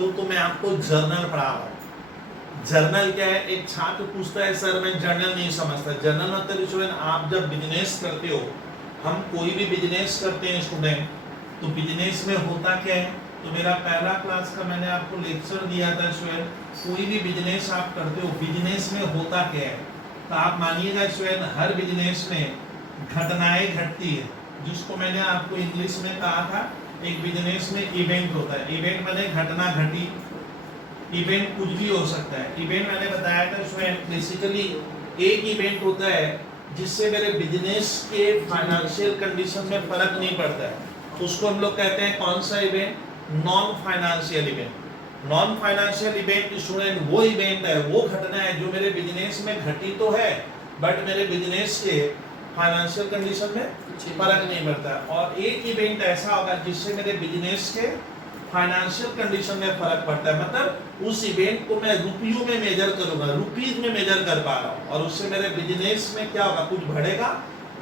करूं तो मैं आपको जर्नल पढ़ा रहा हूं। जर्नल क्या है? एक छात्र पूछता है सर मैं जर्नल नहीं समझता। जर्नल मतलब स्टूडेंट आप जब बिजनेस करते हो, हम कोई भी बिजनेस करते हैं स्टूडेंट, तो बिजनेस में होता क्या है? तो मेरा पहला क्लास का मैंने आपको लेक्चर दिया था स्टूडेंट, कोई भी बिजनेस आप करते हो, बिजनेस में होता क्या है? तो आप मानिएगा स्टूडेंट हर बिजनेस में घटनाएं घटती है, जिसको मैंने आपको इंग्लिश में कहा था एक बिजनेस में इवेंट होता है। इवेंट माने घटना घटी, इवेंट कुछ भी हो सकता है। इवेंट मैंने बताया था स्टूडेंट बेसिकली एक इवेंट होता है जिससे मेरे बिजनेस के फाइनेंशियल कंडीशन में फर्क नहीं पड़ता है, तो उसको हम लोग कहते हैं कौन सा event? Non financial event. Non financial event student वो इवेंट है, वो घटना है जो मेरे बिजनेस में घटी तो है बट मेरे बिजनेस के फाइनेंशियल कंडीशन में फर्क नहीं पड़ता। और एक इवेंट ऐसा होगा जिससे मेरे बिजनेस के फाइनेंशियल कंडीशन में फर्क पड़ता है, मतलब उस इवेंट को मैं रुपयों में मेजर करूंगा, रुपीज में मेजर कर पा रहा हूँ, और उससे मेरे बिजनेस में क्या होगा? कुछ बढ़ेगा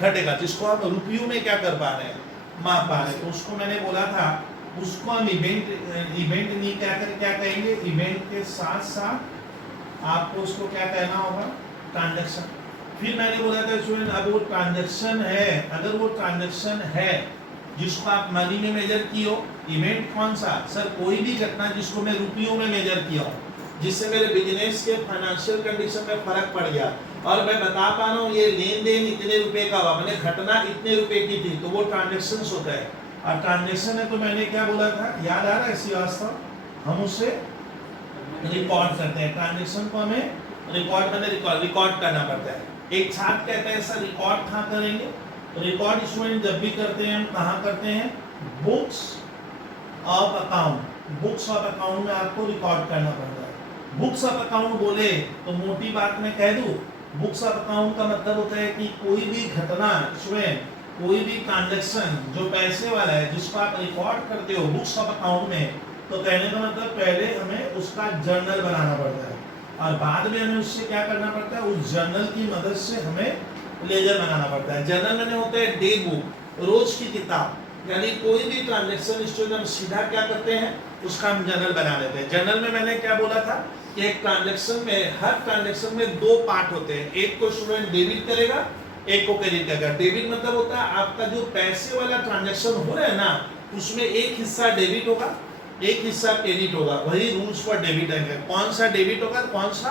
घटेगा, जिसको हम रुपयों में क्या कर पा रहे हैं? माप पा रहे हैं। तो उसको मैंने बोला था, उसको हम इवेंट नहीं कहकर क्या कहेंगे? इवेंट के साथ साथ आपको उसको क्या कहना होगा? ट्रांजैक्शन। फिर मैंने बोला था स्टूडेंट अब वो ट्रांजैक्शन है, अगर वो ट्रांजैक्शन है जिसको आप मनी में मेजर किए हो, इवेंट कौन सा? सर कोई भी घटना जिसको मैं रुपयों में मेजर किया हूँ, जिससे मेरे बिजनेस के फाइनेंशियल कंडीशन में फर्क पड़ गया, और मैं बता पा रहा हूँ ये लेन देन इतने रुपए का हुआ, मैंने घटना इतने रुपए की थी, तो वो ट्रांजेक्शन होता है। और ट्रांजेक्शन है तो मैंने क्या बोला था, याद आ रहा है श्रीवास्तव? हम उसे रिकॉर्ड करते हैं। ट्रांजेक्शन को हमें रिकॉर्ड करना पड़ता है। एक छात्र कहता है सर रिकॉर्ड कहाँ करेंगे? रिकॉर्ड स्टूडेंट जब भी करते हैं हम कहाँ करते हैं? Books of account. Books of account में आपको रिकॉर्ड करना पड़ता है। बुक्स ऑफ अकाउंट बोले तो मोटी बात मैं कह दूं, बुक्स ऑफ अकाउंट का मतलब होता है कि कोई भी घटना स्टूडेंट, कोई भी ट्रांजैक्शन जो पैसे वाला है जिसको आप रिकॉर्ड करते हो बुक्स ऑफ अकाउंट में, तो कहने का मतलब पहले हमें उसका जर्नल बनाना पड़ता है और बाद में हमें उससे क्या करना पड़ता है? उस जर्नल की मदद से हमें लेजर बनाना पड़ता है। जर्नल मैंने होता है डे बुक, रोज की किताब, यानी कोई भी ट्रांजैक्शन स्टूडेंट हम सीधा क्या करते हैं? उसका हम जर्नल बना लेते हैं। जर्नल में मैंने क्या बोला था कि एक ट्रांजैक्शन में, हर ट्रांजैक्शन में दो पार्ट होते हैं, एक को स्टूडेंट डेबिट करेगा, एक को क्रेडिट करेगा। डेबिट मतलब होता है आपका जो पैसे वाला ट्रांजैक्शन हो रहा है ना, उसमें एक हिस्सा डेबिट होगा, एक हिस्सा क्रेडिट होगा, वही रूल्स फॉर डेबिट है। कौन सा डेबिट होगा, कौन सा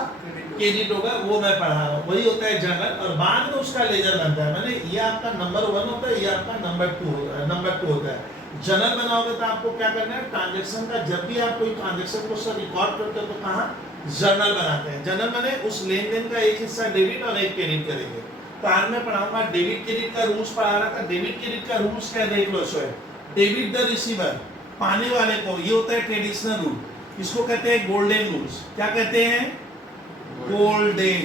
क्रेडिट होगा, वो मैं पढ़ा रहा हूँ, वही होता है जर्नल। और बाद में उसका लेजर बनता है, मैंने ये आपका नंबर 1 होता है, ये आपका नंबर 2 होता है। जर्नल बनाओगे तो आपको क्या करना है? ट्रांजैक्शन का जब भी आप कोई ट्रांजैक्शन को सर रिकॉर्ड करते हो तो कहाँ? जर्नल बनाते हैं। जर्नल मैंने उस लेन देन का एक हिस्सा डेबिट और एक क्रेडिट करेंगे। तो आज मैं पढ़ाऊंगा डेबिट क्रेडिट का रूल्स पढ़ा रहा था। डेबिट क्रेडिट का रूल्स क्या देख लो सो है, डेबिट द रिसीवर, पाने वाले को, ये होता है ट्रेडिशनल रूल, इसको कहते हैं गोल्डन रूल्स। क्या कहते हैं? गोल्डन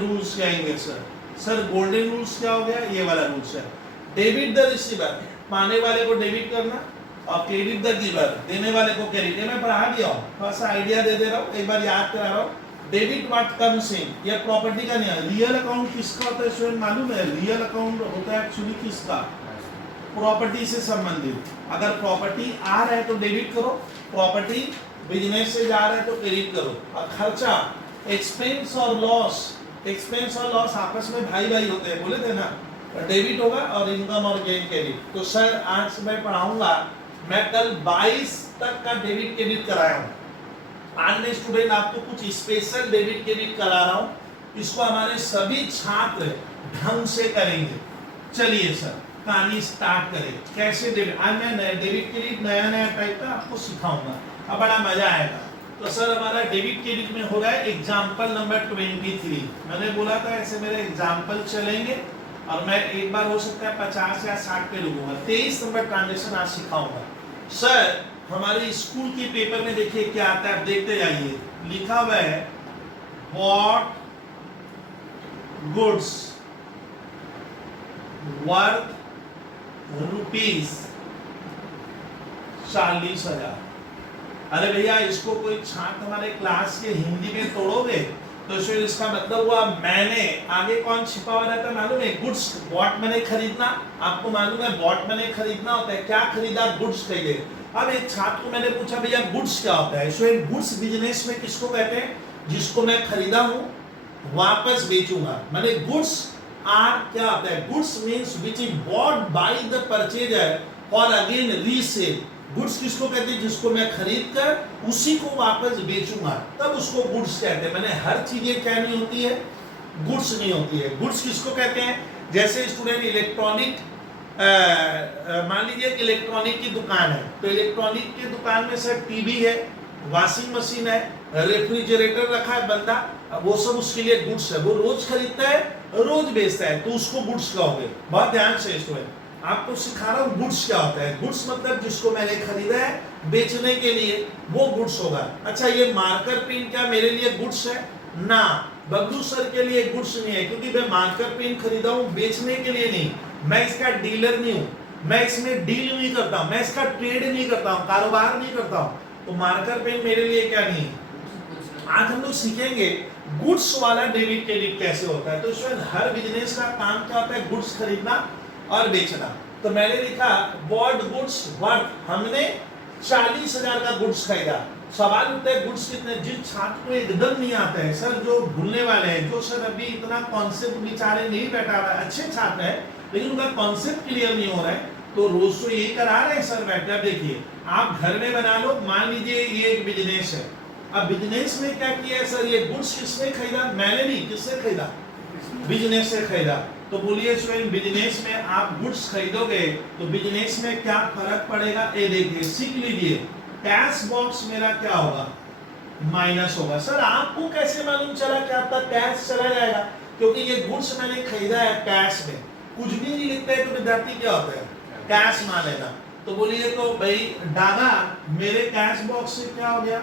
रूल्स कहेंगे सर। सर गोल्डन रूल्स क्या हो गया? ये वाला रूल्स है। डेबिट द रिसीवर, पाने वाले को डेबिट करना, और क्रेडिट द गिवर, देने वाले को क्रेडिट। ये मैं पढ़ा दिया हूँ, थोड़ा सा आइडिया दे दे रहा हूँ, एक बार याद करा रहा हूँ। डेबिट व्हाट कम्स इन, ये प्रॉपर्टी का नहीं है। रियल अकाउंट किसका होता है स्टूडेंट मालूम है? रियल अकाउंट होता है एक्चुअली किसका? प्रॉपर्टी से संबंधित। अगर प्रॉपर्टी आ रहा है तो डेबिट करो, प्रॉपर्टी बिजनेस से जा रहा है तो क्रेडिट करो। और खर्चा, एक्सपेंस और लॉस, एक्सपेंस और लॉस आपस में भाई भाई होते हैं, बोले थे ना, डेबिट होगा और इनकम और गेन क्रेडिट। तो सर आज मैं पढ़ाऊंगा, मैं कल 22 तक का डेबिट क्रेडिट कराया हूँ, आज मैं स्टूडेंट आपको कुछ स्पेशल डेबिट क्रेडिट करा रहा हूँ, इसको हमारे सभी छात्र ढंग से करेंगे। चलिए सर कहानी स्टार्ट करें। कैसे डेबिट, आज मैं डेबिट क्रेडिट नया टाइप का आपको सिखाऊंगा, अब बड़ा मजा आएगा। तो सर हमारा डेबिट क्रेडिट में हो रहा है एग्जाम्पल नंबर 23। मैंने बोला था ऐसे मेरे एग्जाम्पल चलेंगे और मैं एक बार हो सकता है 50 या 60 पे रुकूंगा। 23 नंबर ट्रांजेक्शन आज सिखाऊंगा। सर हमारे स्कूल के पेपर में देखिए क्या आता है, आप देखते जाइए। लिखा हुआ है बॉट गुड्स वर्थ ₹40,000। अरे भैया इसको कोई छात्र हमारे क्लास के हिंदी में तोड़ोगे तो इसका मतलब हुआ मैंने, आगे कौन छिपा हुआ रहता है मालूम है? गुड्स, बॉट मैंने खरीदना, आपको मालूम है बॉट मैंने खरीदना होता है। क्या खरीदा? गुड्स खरीदे। अब एक छात्र को मैंने पूछा भैया गुड्स क्या होता है, सो गुड्स बिजनेस में किसको कहते हैं, जिसको मैं खरीदा हूं वापस बेचूंगा, माने गुड्स आर क्या होता है, goods means which is bought by the purchaser और अगेन रीसेल। गुड्स किसको कहते हैं, जिसको मैं खरीद कर उसी को वापस बेचूंगा, तब उसको गुड्स कहते हैं। मैंने हर चीजें क्या नहीं होती है, गुड्स नहीं होती है। गुड्स किसको कहते हैं, जैसे स्टूडेंट इलेक्ट्रॉनिक, मान लीजिए इलेक्ट्रॉनिक की दुकान है, तो इलेक्ट्रॉनिक की दुकान में सर टीवी है, वॉशिंग मशीन है, रेफ्रिजरेटर रखा है बंदा, वो सब उसके लिए गुड्स है। वो रोज खरीदता है, रोज बेचता है, तो उसको गुड्स कहोगे। बहुत ध्यान से स्टूडेंट, आपको सिखा रहा हूँ गुड्स क्या होता है। गुड्स मतलब जिसको मैंने खरीदा है बेचने के लिए, वो गुड्स होगा। अच्छा, ये मार्कर पेन क्या मेरे लिए गुड्स है ना, बबलू सर के लिए गुड्स नहीं है, क्योंकि मैं मार्कर पेन खरीदा हूँ बेचने के लिए नहीं, मैं इसका डीलर नहीं हूँ, मैं इसमें डील नहीं करता हूँ, मैं इसका ट्रेड नहीं करता हूँ, कारोबार नहीं करता हूँ, तो मार्कर पेन मेरे लिए क्या नहीं है। आज हम लोग सीखेंगे गुड्स वाला डेबिट क्रेडिट कैसे होता है। तो इसमें हर बिजनेस का काम क्या होता है, गुड्स खरीदना और बेचना। तो मैंने लिखा बॉट गुड्स वर्थ, हमने 40,000 का गुड्स खरीदा। सवाल उठता है गुड्स कितने, जिन छात्र को एकदम नहीं आता है सर, जो भूलने वाले हैं, जो सर अभी इतना कॉन्सेप्ट बेचारे नहीं बैठा हुआ है, अच्छे छात्र हैं लेकिन उनका कॉन्सेप्ट क्लियर नहीं हो रहा है, तो रोज तो यही करा रहे हैं सर बैठकर। देखिए आप घर में बना लो, मान लीजिए ये एक बिजनेस है, अब बिजनेस में क्या किया है सर, ये गुड्स किसने खरीदा, मैंने नहीं, किससे खरीदा, बिजनेस से खरीदा। तो बोलिए स्टूडेंट बिजनेस में आप गुड्स खरीदोगे तो बिजनेस में क्या फर्क पड़ेगा, ये देखिए सीख लीजिए। कैश बॉक्स मेरा क्या होगा, माइनस होगा। सर आपको कैसे मालूम चला कि आपका कैश चला जाएगा, क्योंकि ये गुड्स मैंने खरीदा है कैश में, कुछ भी नहीं लिखता है तो विद्यार्थी क्या होता है, कैश मान लेना। तो बोलिए तो भाई दादा मेरे कैश बॉक्स से क्या हो गया,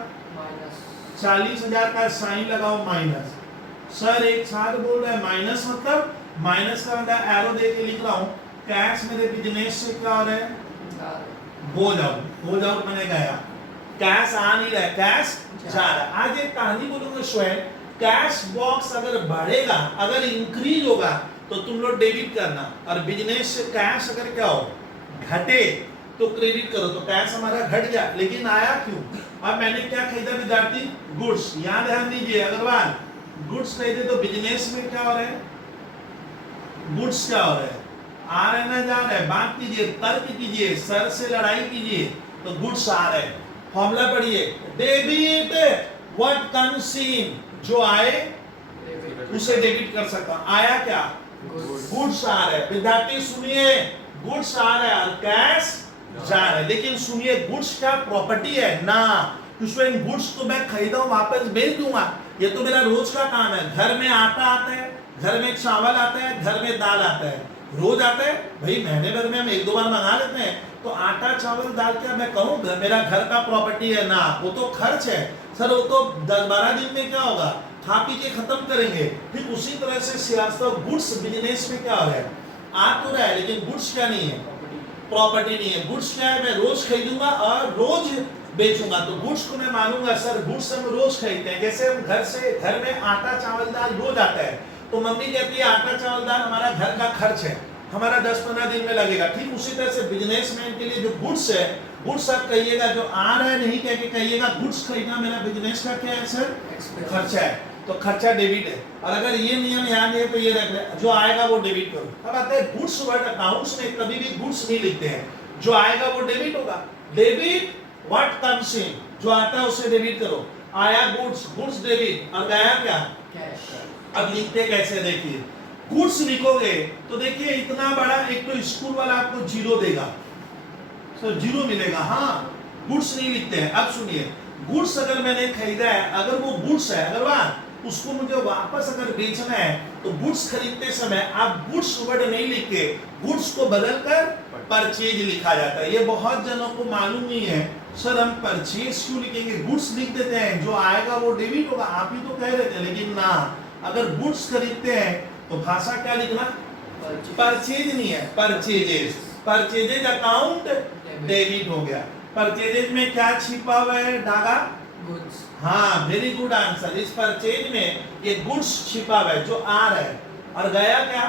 40,000 का साइन लगाओ माइनस। सर एक छात्र बोल रहा है माइनस मतलब, माइनस का मतलब एरो दे के लिख रहा हूँ, कैश मेरे बिजनेस से क्या हो रहा है, हो जाओ मैंने गया, कैश आ नहीं रहा है, कैश जा रहा है। आज एक कहानी बोलूंगा स्वयं, कैश बॉक्स अगर बढ़ेगा, अगर इंक्रीज होगा तो तुम लोग डेबिट करना, और बिजनेस से कैश अगर क्या हो घटे तो क्रेडिट करो। तो कैश हमारा घट गया, लेकिन आया क्यों, अब मैंने क्या खरीदा विद्यार्थी, गुड्स। यहाँ ध्यान दीजिए अग्रवाल, गुड्स खरीदे तो बिजनेस में क्या हो रहा है, गुड्स क्या हो रहा है, आ रहे ना जा रहे, बात कीजिए, तर्क कीजिए, सर से लड़ाई कीजिए, तो गुड्स आ रहे। फॉर्मूला पढ़िए, डेबिट व्हाट कम्स इन, जो आए उसे डेबिट कर सकता। आया क्या, गुड्स आ रहे। विद्यार्थी सुनिए, गुड्स आ रहा है और कैश जा रहा है, लेकिन सुनिए गुड्स क्या प्रॉपर्टी है ना, उसमें गुड्स तो मैं खरीदा हूं वापस बेच दूंगा, ये तो मेरा रोज का काम है। घर में आटा आता है, घर में चावल आता है, घर में दाल आता है, रोज आता है भाई, महीने भर में हम एक दो बार मंगा लेते हैं, तो आटा चावल दाल क्या मैं कहूँ मेरा घर का प्रॉपर्टी है ना, वो तो खर्च है सर, वो तो 10-12 दिन में क्या होगा, खा पी के खत्म करेंगे। ठीक उसी तरह से श्रीवास्तव गुड्स बिजनेस में क्या हो रहा है, आ तो रहा है, लेकिन गुड्स क्या नहीं है, प्रॉपर्टी नहीं है। गुड्स क्या है, मैं रोज खरीदूंगा और रोज बेचूंगा। तो गुड्स को मैं मानूंगा सर, गुड्स हम रोज खरीदते हैं, जैसे हम घर में आटा चावल दाल रोज आता है, तो मम्मी कहती है आटा चावल दाल हमारा घर का खर्च है, हमारा 10-15 दिन में लगेगा। ठीक उसी तरह से बिजनेसमैन के लिए जो गुड्स है, गुड्स आप कहिएगा जो आ रहा है, नहीं कह के कहिएगा गुड्स खरीदना मेरा बिजनेस का क्या है सर, खर्चा है, तो खर्चा डेबिट है। और अगर ये नियम याद है तो ये रख ले, जो आएगा वो डेबिट करो। अब आते हैं गुड्स वर्ड अकाउंट्स में कभी भी गुड्स नहीं लिखते हैं, जो आएगा वो डेबिट होगा, डेबिट व्हाट कम्स इन, जो आता है उसे डेबिट करो। आया गुड्स, गुड्स डेबिट, और गया क्या, कैश। अब लिखते कैसे देखिए, गुड्स लिखोगे तो देखिए इतना बड़ा, एक तो स्कूल वाला आपको जीरो देगा, तो जीरो मिलेगा, हाँ गुड्स नहीं लिखते हैं। अब सुनिए, गुड्स अगर मैंने खरीदा है, अगर वो गुड्स है, अगर बात उसको मुझे वापस अगर बेचना है, तो गुड्स खरीदते समय आप गुड्स वर्ड नहीं लिख के गुड्स को बदलकर परचेज लिखा जाता है। ये बहुत जनों को मालूम नहीं है, सर हम परचेज क्यों लिखेंगे, गुड्स लिख देते हैं, जो आएगा वो डेबिट होगा, आप ही तो कह रहे थे। लेकिन ना, अगर गुड्स खरीदते हैं तो भाषा क्या लिखना, परचेज नहीं है, परचेजेज, परचेजेज अकाउंट डेबिट हो गया। परचेजेज में क्या छिपा हुआ है, धागा, गुड्स। हाँ वेरी गुड आंसर, इस परचेज में ये गुड्स छिपा हुआ है जो आ रहा है, और गया क्या,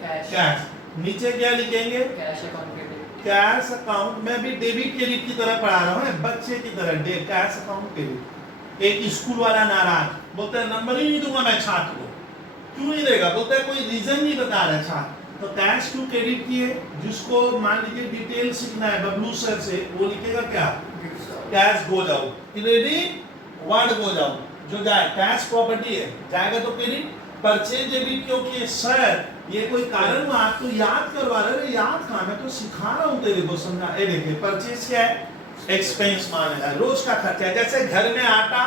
कैश। नीचे क्या लिखेंगे, cash account credit, cash account में भी डेबिट क्रेडिट की तरह पढ़ा रहा हूँ, बच्चे की तरह कैश अकाउंट क्रेडिट। एक स्कूल वाला नाराज बोलता है नंबर ही नहीं दूंगा मैं छात्र को। क्यों नहीं देगा? बोलता है कोई रीजन नहीं बता रहा छात्र। तो कैश टू क्रेडिट किए, जिसको मान लीजिए डिटेल सीखना है बबलू सर से, वो लिखेगा क्या? कैश गो जाओ, क्रेडिट वर्ड गो जाओ, जो जाए कैश प्रॉपर्टी है जाएगा तो क्रेडिट। परचेज डेबिट क्यों किए? सर ये कोई कारण हुआ तो याद करवा रहे, याद कहाँ, मैं तो सिखा रहा हूँ तेरे को समझा। ये देखिए परचेज क्या है? एक्सपेंस मान है, रोज का खर्चा है। जैसे घर में आटा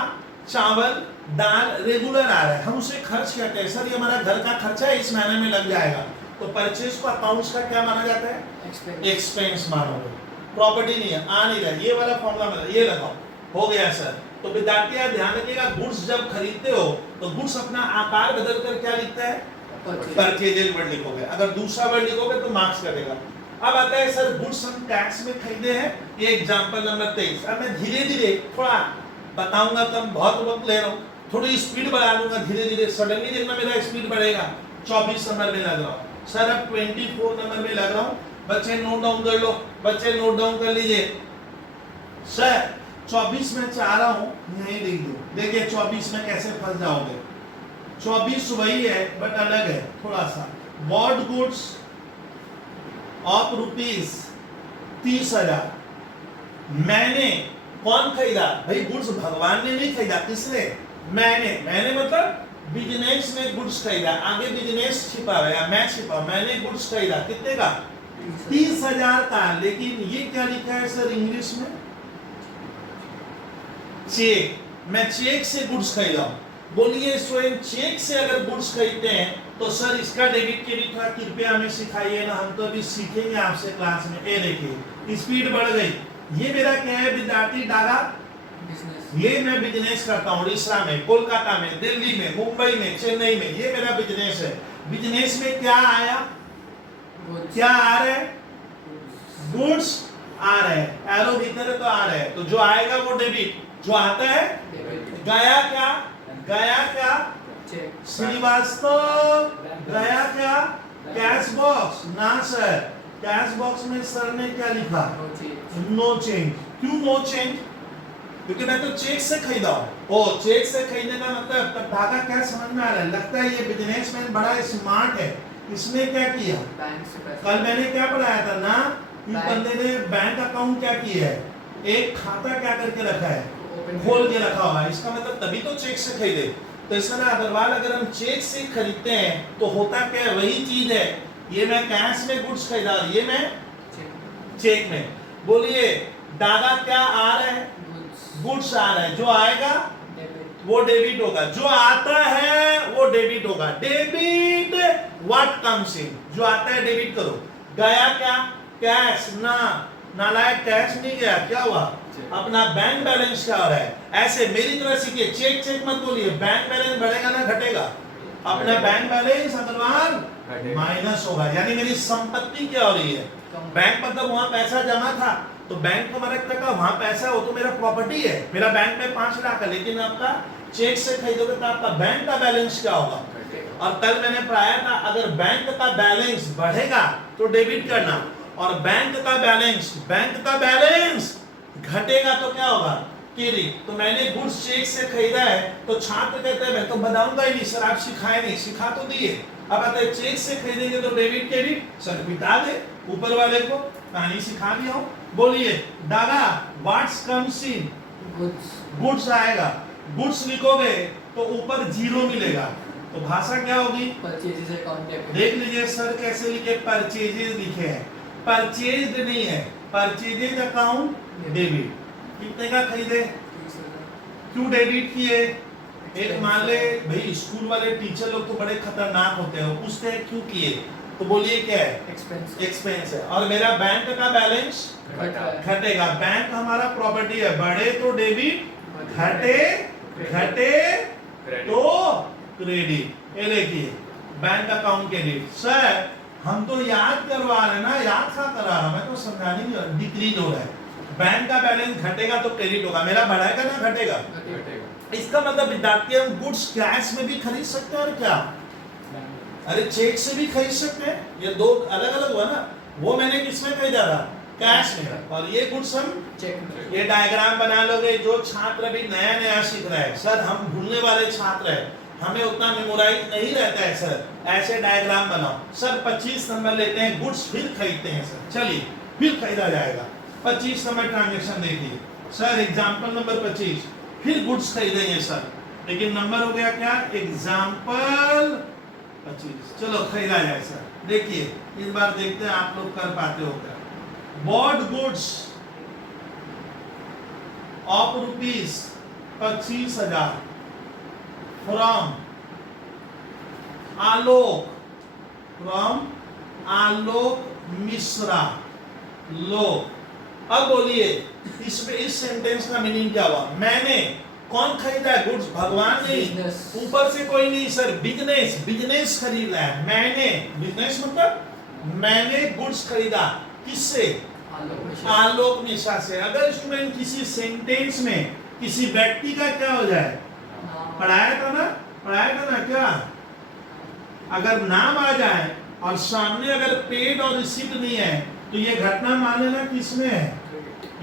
चावल दाल रेगुलर आ रहा है, हम उसे खर्च कहते हैं। सर ये हमारा घर का खर्चा है, इस महीने में लग जाएगा। तो परचेज को अकाउंट्स का क्या माना जाता है? एक्सपेंस मानोगे। प्रॉपर्टी नहीं है, आ नहीं रहा, ये वाला फॉर्मूला में ये लगाओ, हो गया सर। तो विद्यार्थी आप ध्यान रखिएगा, गुड्स जब खरीदते हो तो गुड्स अपना आकार बदल कर क्या लिखता है? परचेज वर्ड लिखोगे। अगर दूसरा वर्ड लिखोगे तो मार्क्स कटेगा। अब आता है सर गुड्स हम टैक्स में खरीदे हैं, ये एग्जांपल नंबर 23। अब मैं धीरे धीरे थोड़ा बताऊंगा, कम बहुत वक्त ले रहा हूँ, थोड़ी स्पीड बढ़ा लूंगा धीरे धीरे। सडनली देखना मेरा स्पीड बढ़ेगा। 24 नंबर में लग रहा हूँ सर, अब 24 नंबर में लग रहा हूँ। बच्चे नोट डाउन कर लो, बच्चे नोट डाउन कर लीजिए। सर 24 में चाह रहा हूँ यही लिख दो। देखिए 24 में कैसे फंस जाओगे। 24 वही है बट अलग है थोड़ा सा। Bought goods of rupees 30,000। मैंने कौन खरीदा? भाई गुड्स भगवान ने नहीं खरीदा, किसने? मैंने मतलब बिजनेस में गुड्स खरीदा। आगे बिजनेस छिपा हुआ, मैं छिपा। मैंने गुड्स खरीदा कितने का? 30,000 का। लेकिन ये क्या लिखा है सर इंग्लिश में? चेक। मैं चेक से गुड्स खरीदा। बोलिए स्वयं चेक से अगर गुड्स खरीदते हैं तो सर इसका डेबिट क्रेडिट थोड़ा कृपया हमें सिखाइए ना, हम तो अभी सीखेंगे आपसे क्लास में। ये देखिए स्पीड बढ़ गई। ये मेरा क्या है विद्यार्थी? डागा ये मैं बिजनेस करता हूँ उड़ीसा में, कोलकाता में, दिल्ली में, मुंबई में, चेन्नई में, ये मेरा बिजनेस है। बिजनेस में क्या आया? क्या आ रहा है? गुड्स आ रहे हैं। एरो भीतर तो आ रहे हैं, तो जो आएगा वो डेबिट, जो आता है गया क्या? गया क्या? श्रीवास्तव गया क्या? कैश बॉक्स ना सर, कैश बॉक्स में सर ने क्या लिखा? No change. क्यों नो चेंज? क्योंकि मैं तो चेक से खरीदा हूँ। ओ चेक से खरीदने का मतलब तब धागा क्या समझ में आ रहा है? लगता है ये बिजनेसमैन बड़ा स्मार्ट है। इसने क्या किया? कल मैंने क्या पढ़ाया था ना, इस बंदे ने बैंक अकाउंट क्या किया है? एक खाता क्या करके रखा है? खोल के रखा हुआ है। इसका मतलब तभी तो चेक से खरीदे। तो इसमें अग्रवाल अगर हम चेक से खरीदते हैं तो होता क्या है? वही चीज है। ये मैं कैश में गुड्स खरीदा, ये मैं चेक में। बोलिए दागा क्या आ रहा है? गुड्स आ रहा है। जो आएगा वो डेबिट होगा, जो आता है वो डेबिट होगा। डेबिट व्हाट कम्स इन, जो आता है डेबिट करो। गया क्या? कैश ना, नालायक कैश नहीं गया, क्या हुआ? अपना बैंक बैलेंस क्या हो रहा है? ऐसे मेरी तरह सीखिए, चेक चेक मत बोलिए। बैंक बैलेंस बढ़ेगा ना घटेगा? अपना बैंक बैलेंस अग्रवाल माइनस होगा, यानी मेरी संपत्ति क्या हो रही है? बैंक मतलब वहां पैसा जमा था तो बैंक को मैंने तक वहां पैसा, वो तो मेरा प्रॉपर्टी है। मेरा बैंक में 5 लाख है, लेकिन आपका चेक से खरीदोगे तो आपका बैंक का बैलेंस क्या होगा? और कल मैंने पढ़ाया था अगर बैंक का बैलेंस बढ़ेगा तो डेबिट करना, और बैंक का बैलेंस घटेगा तो क्या होगा? क्रेडिट। तो मैंने गुड्स चेक से खरीदा है तो छात्र कहते हैं मैं तो बताऊंगा ही नहीं सर, आप सिखाए नहीं। सिखा तो दिए, अब आते हैं चेक से खरीदेंगे तो डेबिट क्रेडिट। सर बिता दे ऊपर वाले को, कहानी सिखा दिया हूं। बोलिए दादा व्हाट्स कम्स इन? गुड्स आएगा। गुड्स लिखोगे तो ऊपर जीरो मिलेगा, तो भाषा क्या होगी? Purchases account. देख लीजिए सर कैसे लिखे, परचेजेस लिखे हैं, परचेज्ड नहीं है। Purchases account debit. कितने का खरीदे? क्यों डेबिट किए? एक मान ले भाई स्कूल वाले टीचर लोग तो बड़े खतरनाक होते हैं, पूछते हैं क्यों किए, तो बोलिए क्या है? एक्सपेंस है। और मेरा बैंक का बैलेंस घटेगा। बैंक हमारा प्रॉपर्टी है, बढ़े तो डेबिट, घटे तो क्रेडिट। ये देखिए बैंक अकाउंट क्रेडिट। सर हम तो याद करवा रहे ना, याद क्या करा रहा, मैं तो समझाने नहीं, डिक्रीज हो रहा है। बैंक का बैलेंस घटेगा तो क्रेडिट होगा, मेरा बढ़ेगा ना घटेगा? इसका मतलब विद्यार्थी हम गुड्स कैश में भी खरीद सकते हैं और क्या? अरे चेक से भी खरीद सकते हैं। ये दो अलग अलग हुआ ना। वो मैंने किसमें खरीदा था? कैश में, और ये गुड्स हम चेक। ये डायग्राम बना लोगे। जो छात्र अभी नया नया सीख रहा है, सर हम भूलने वाले छात्र है, हमें उतना मेमोराइज नहीं रहता है सर, ऐसे डायग्राम बनाओ। सर 25 नंबर लेते हैं, गुड्स फिर खरीदते हैं सर, चलिए फिर खरीदा जाएगा। 25 नंबर ट्रांजेक्शन देखिए सर, एग्जाम्पल नंबर 25, फिर गुड्स खरीदेंगे सर, लेकिन नंबर हो गया क्या, एग्जाम्पल 25। चलो खरीदा जाए सर। देखिए इस बार देखते हैं आप लोग कर पाते हो क्या। Bought goods of rupees 25,000 from Alok Mishra लो। अब बोलिए इसमें इस सेंटेंस का मीनिंग क्या हुआ। मैंने, कौन खरीदा है गुड्स, भगवान नहीं, ऊपर से कोई नहीं सर, बिजनेस खरीदा है। मैंने, बिजनेस मतलब मैंने गुड्स खरीदा, किससे, आलोक मिश्रा से। अगर स्टूडेंट किसी सेंटेंस में किसी व्यक्ति का क्या हो जाए, पढ़ाया था ना क्या, अगर नाम आ जाए और सामने अगर पेड और रिसीप्ट नहीं है तो ये घटना मान लेना किसमें है,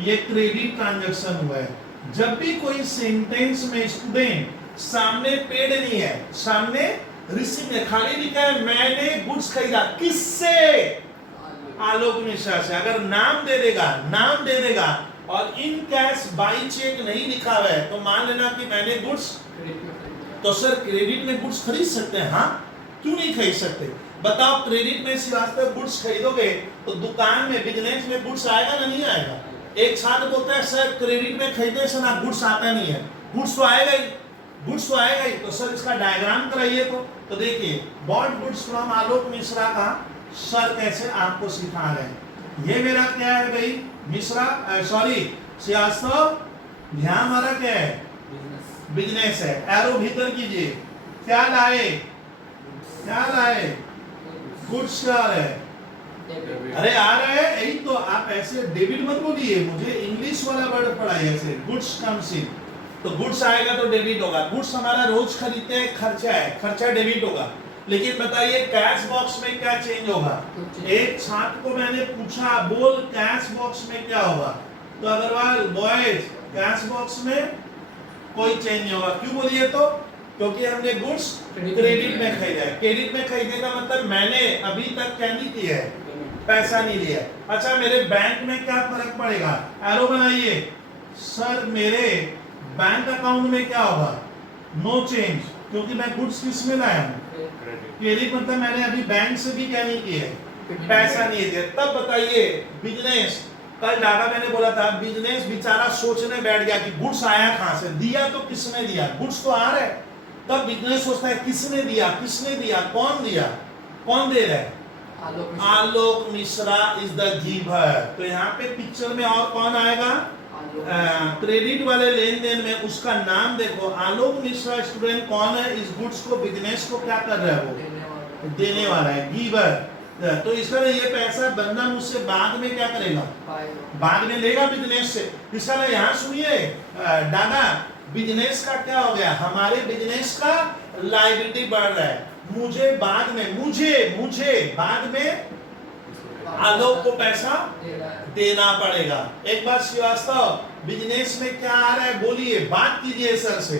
ये क्रेडिट ट्रांजैक्शन हुआ है। जब भी कोई सेंटेंस में स्टूडेंट सामने पेड नहीं है, सामने रिसीप्ट है, खाली लिखा है मैंने गुड्स खरीदा, किससे, आलोक मिश्रा से। अगर नाम दे देगा और इन कैश बाई चेक नहीं लिखा हुआ है तो मान लेना कि मैंने गुड्स, तो सर क्रेडिट में गुड्स खरीद सकते हैं, हाँ क्यों नहीं खरीद सकते बताओ। क्रेडिट में श्रीवास्तव गुड्स खरीदोगे तो दुकान में, बिजनेस में गुड्स आएगा ना, नहीं आएगा। एक छात्र बोलता है सर क्रेडिट में खरीदे सर ना, गुड्स आता नहीं है, गुड्स तो आएगा ही, तो सर इसका डायग्राम कराइए। तो देखिए baud goods from Alok Mishra का सर कैसे आपको सिखा रहे हैं। ये मेरा क्या है भाई, मिश्रा श्रीवास्तव, ध्यान हमारा क्या है, बिजनेस है। एरो भीतर कीजिए, क्या लाए, गुड्स आ रहे हैं, अरे आ रहे हैं, यही तो। आप ऐसे डेबिट मत बोलिए, मुझे इंग्लिश वाला वर्ड पढ़ाइए ऐसे, गुड्स कम्स इन, तो गुड्स आएगा तो डेबिट होगा। गुड्स हमारा रोज खरीदते हैं, खर्चा है, खर्चा डेबिट होगा। लेकिन बताइए कैश बॉक्स में क्या चेंज होगा। एक छात्र को मैंने पूछा, बोल कैश बॉक्स में क्या होगा, तो अग्रवाल बॉयज कैश बॉक्स में कोई चेंज नहीं होगा। क्यों बोलिए तो, क्योंकि हमने गुड्स क्रेडिट में खरीदा है। क्रेडिट में खरीदने का मतलब मैंने अभी तक क्या नहीं किया है, पैसा नहीं लिया। अच्छा मेरे बैंक में क्या फर्क पड़ेगा, एरो बनाइए सर, मेरे बैंक अकाउंट में क्या होगा, नो चेंज, क्योंकि मैं गुड्स किस में लाया हूँ, क्रेडिट मतलब मैंने अभी बैंक से भी क्या नहीं किया, पैसा नहीं दिया। तब बताइए बिजनेस, कल डाटा मैंने बोला था, बिजनेस बेचारा सोचने बैठ गया कि गुड्स आया कहां से, दिया तो किसने दिया, गुड्स तो आ रहा है। तब बिजनेस सोचता है किसने दिया, कौन दे रहा है, आलोक मिश्रा इज द गिवर। तो यहाँ पे पिक्चर में और कौन आएगा, क्रेडिट वाले लेन देन में उसका नाम देखो, आलोक मिश्रा स्टूडेंट कौन है, इस गुड्स को, बिजनेस को क्या कर रहा है, वो देने वाला है, गिवर। तो इस तरह ये पैसा बंदा मुझसे बाद में क्या करेगा, बाद में लेगा बिजनेस से। इस तरह यहाँ सुनिए दादा, बिजनेस का क्या हो गया, हमारे बिजनेस का लायबिलिटी बढ़ रहा है, मुझे बाद में आलोक को पैसा देना पड़ेगा। एक बार श्रीवास्तव, बिजनेस में क्या आ रहा है बोलिए, बात कीजिए सर से,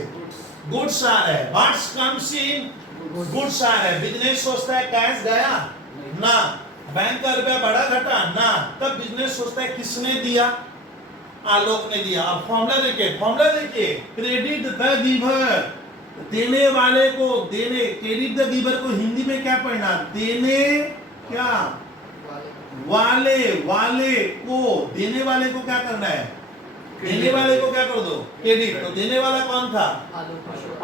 गुड्स आ रहा है, व्हाट्स कम्स इन, गुड्स आ रहा है। बिजनेस सोचता है कैश गया ना, बैंक का रुपया बड़ा घटा ना, तब बिजनेस सोचता है किसने दिया, आलोक ने दिया। अब फॉर्मूला देखिए, क्रेडिट द गिवर, देने वाले को, क्रेडिट द गिवर को हिंदी में क्या पढ़ना, देने क्या वाले को, देने वाले को क्या करना है, देने वाले को क्या कर दो, क्रेडिट। तो देने वाला कौन था,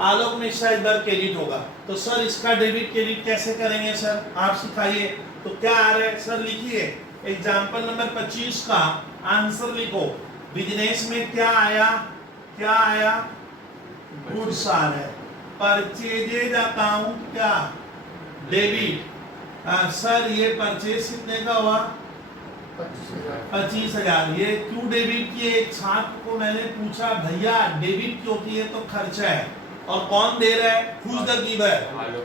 आलोक मिश्रा, इधर क्रेडिट होगा। तो सर इसका डेबिट क्रेडिट कैसे करेंगे सर, आप सिखाइए। तो क्या आ रहा है सर, लिखिए एग्जाम्पल नंबर 25 का आंसर लिखो। बिजनेस में क्या आया, गुड्स आ रहा है, परचेजेज अकाउंट क्या, डेबिट। सर ये परचेज कितने का हुआ, 25,000। ये क्यों डेबिट किए, एक छात्र को मैंने पूछा भैया डेबिट क्यों किए, तो खर्चा है, और कौन दे रहा है, हुज द गिवर।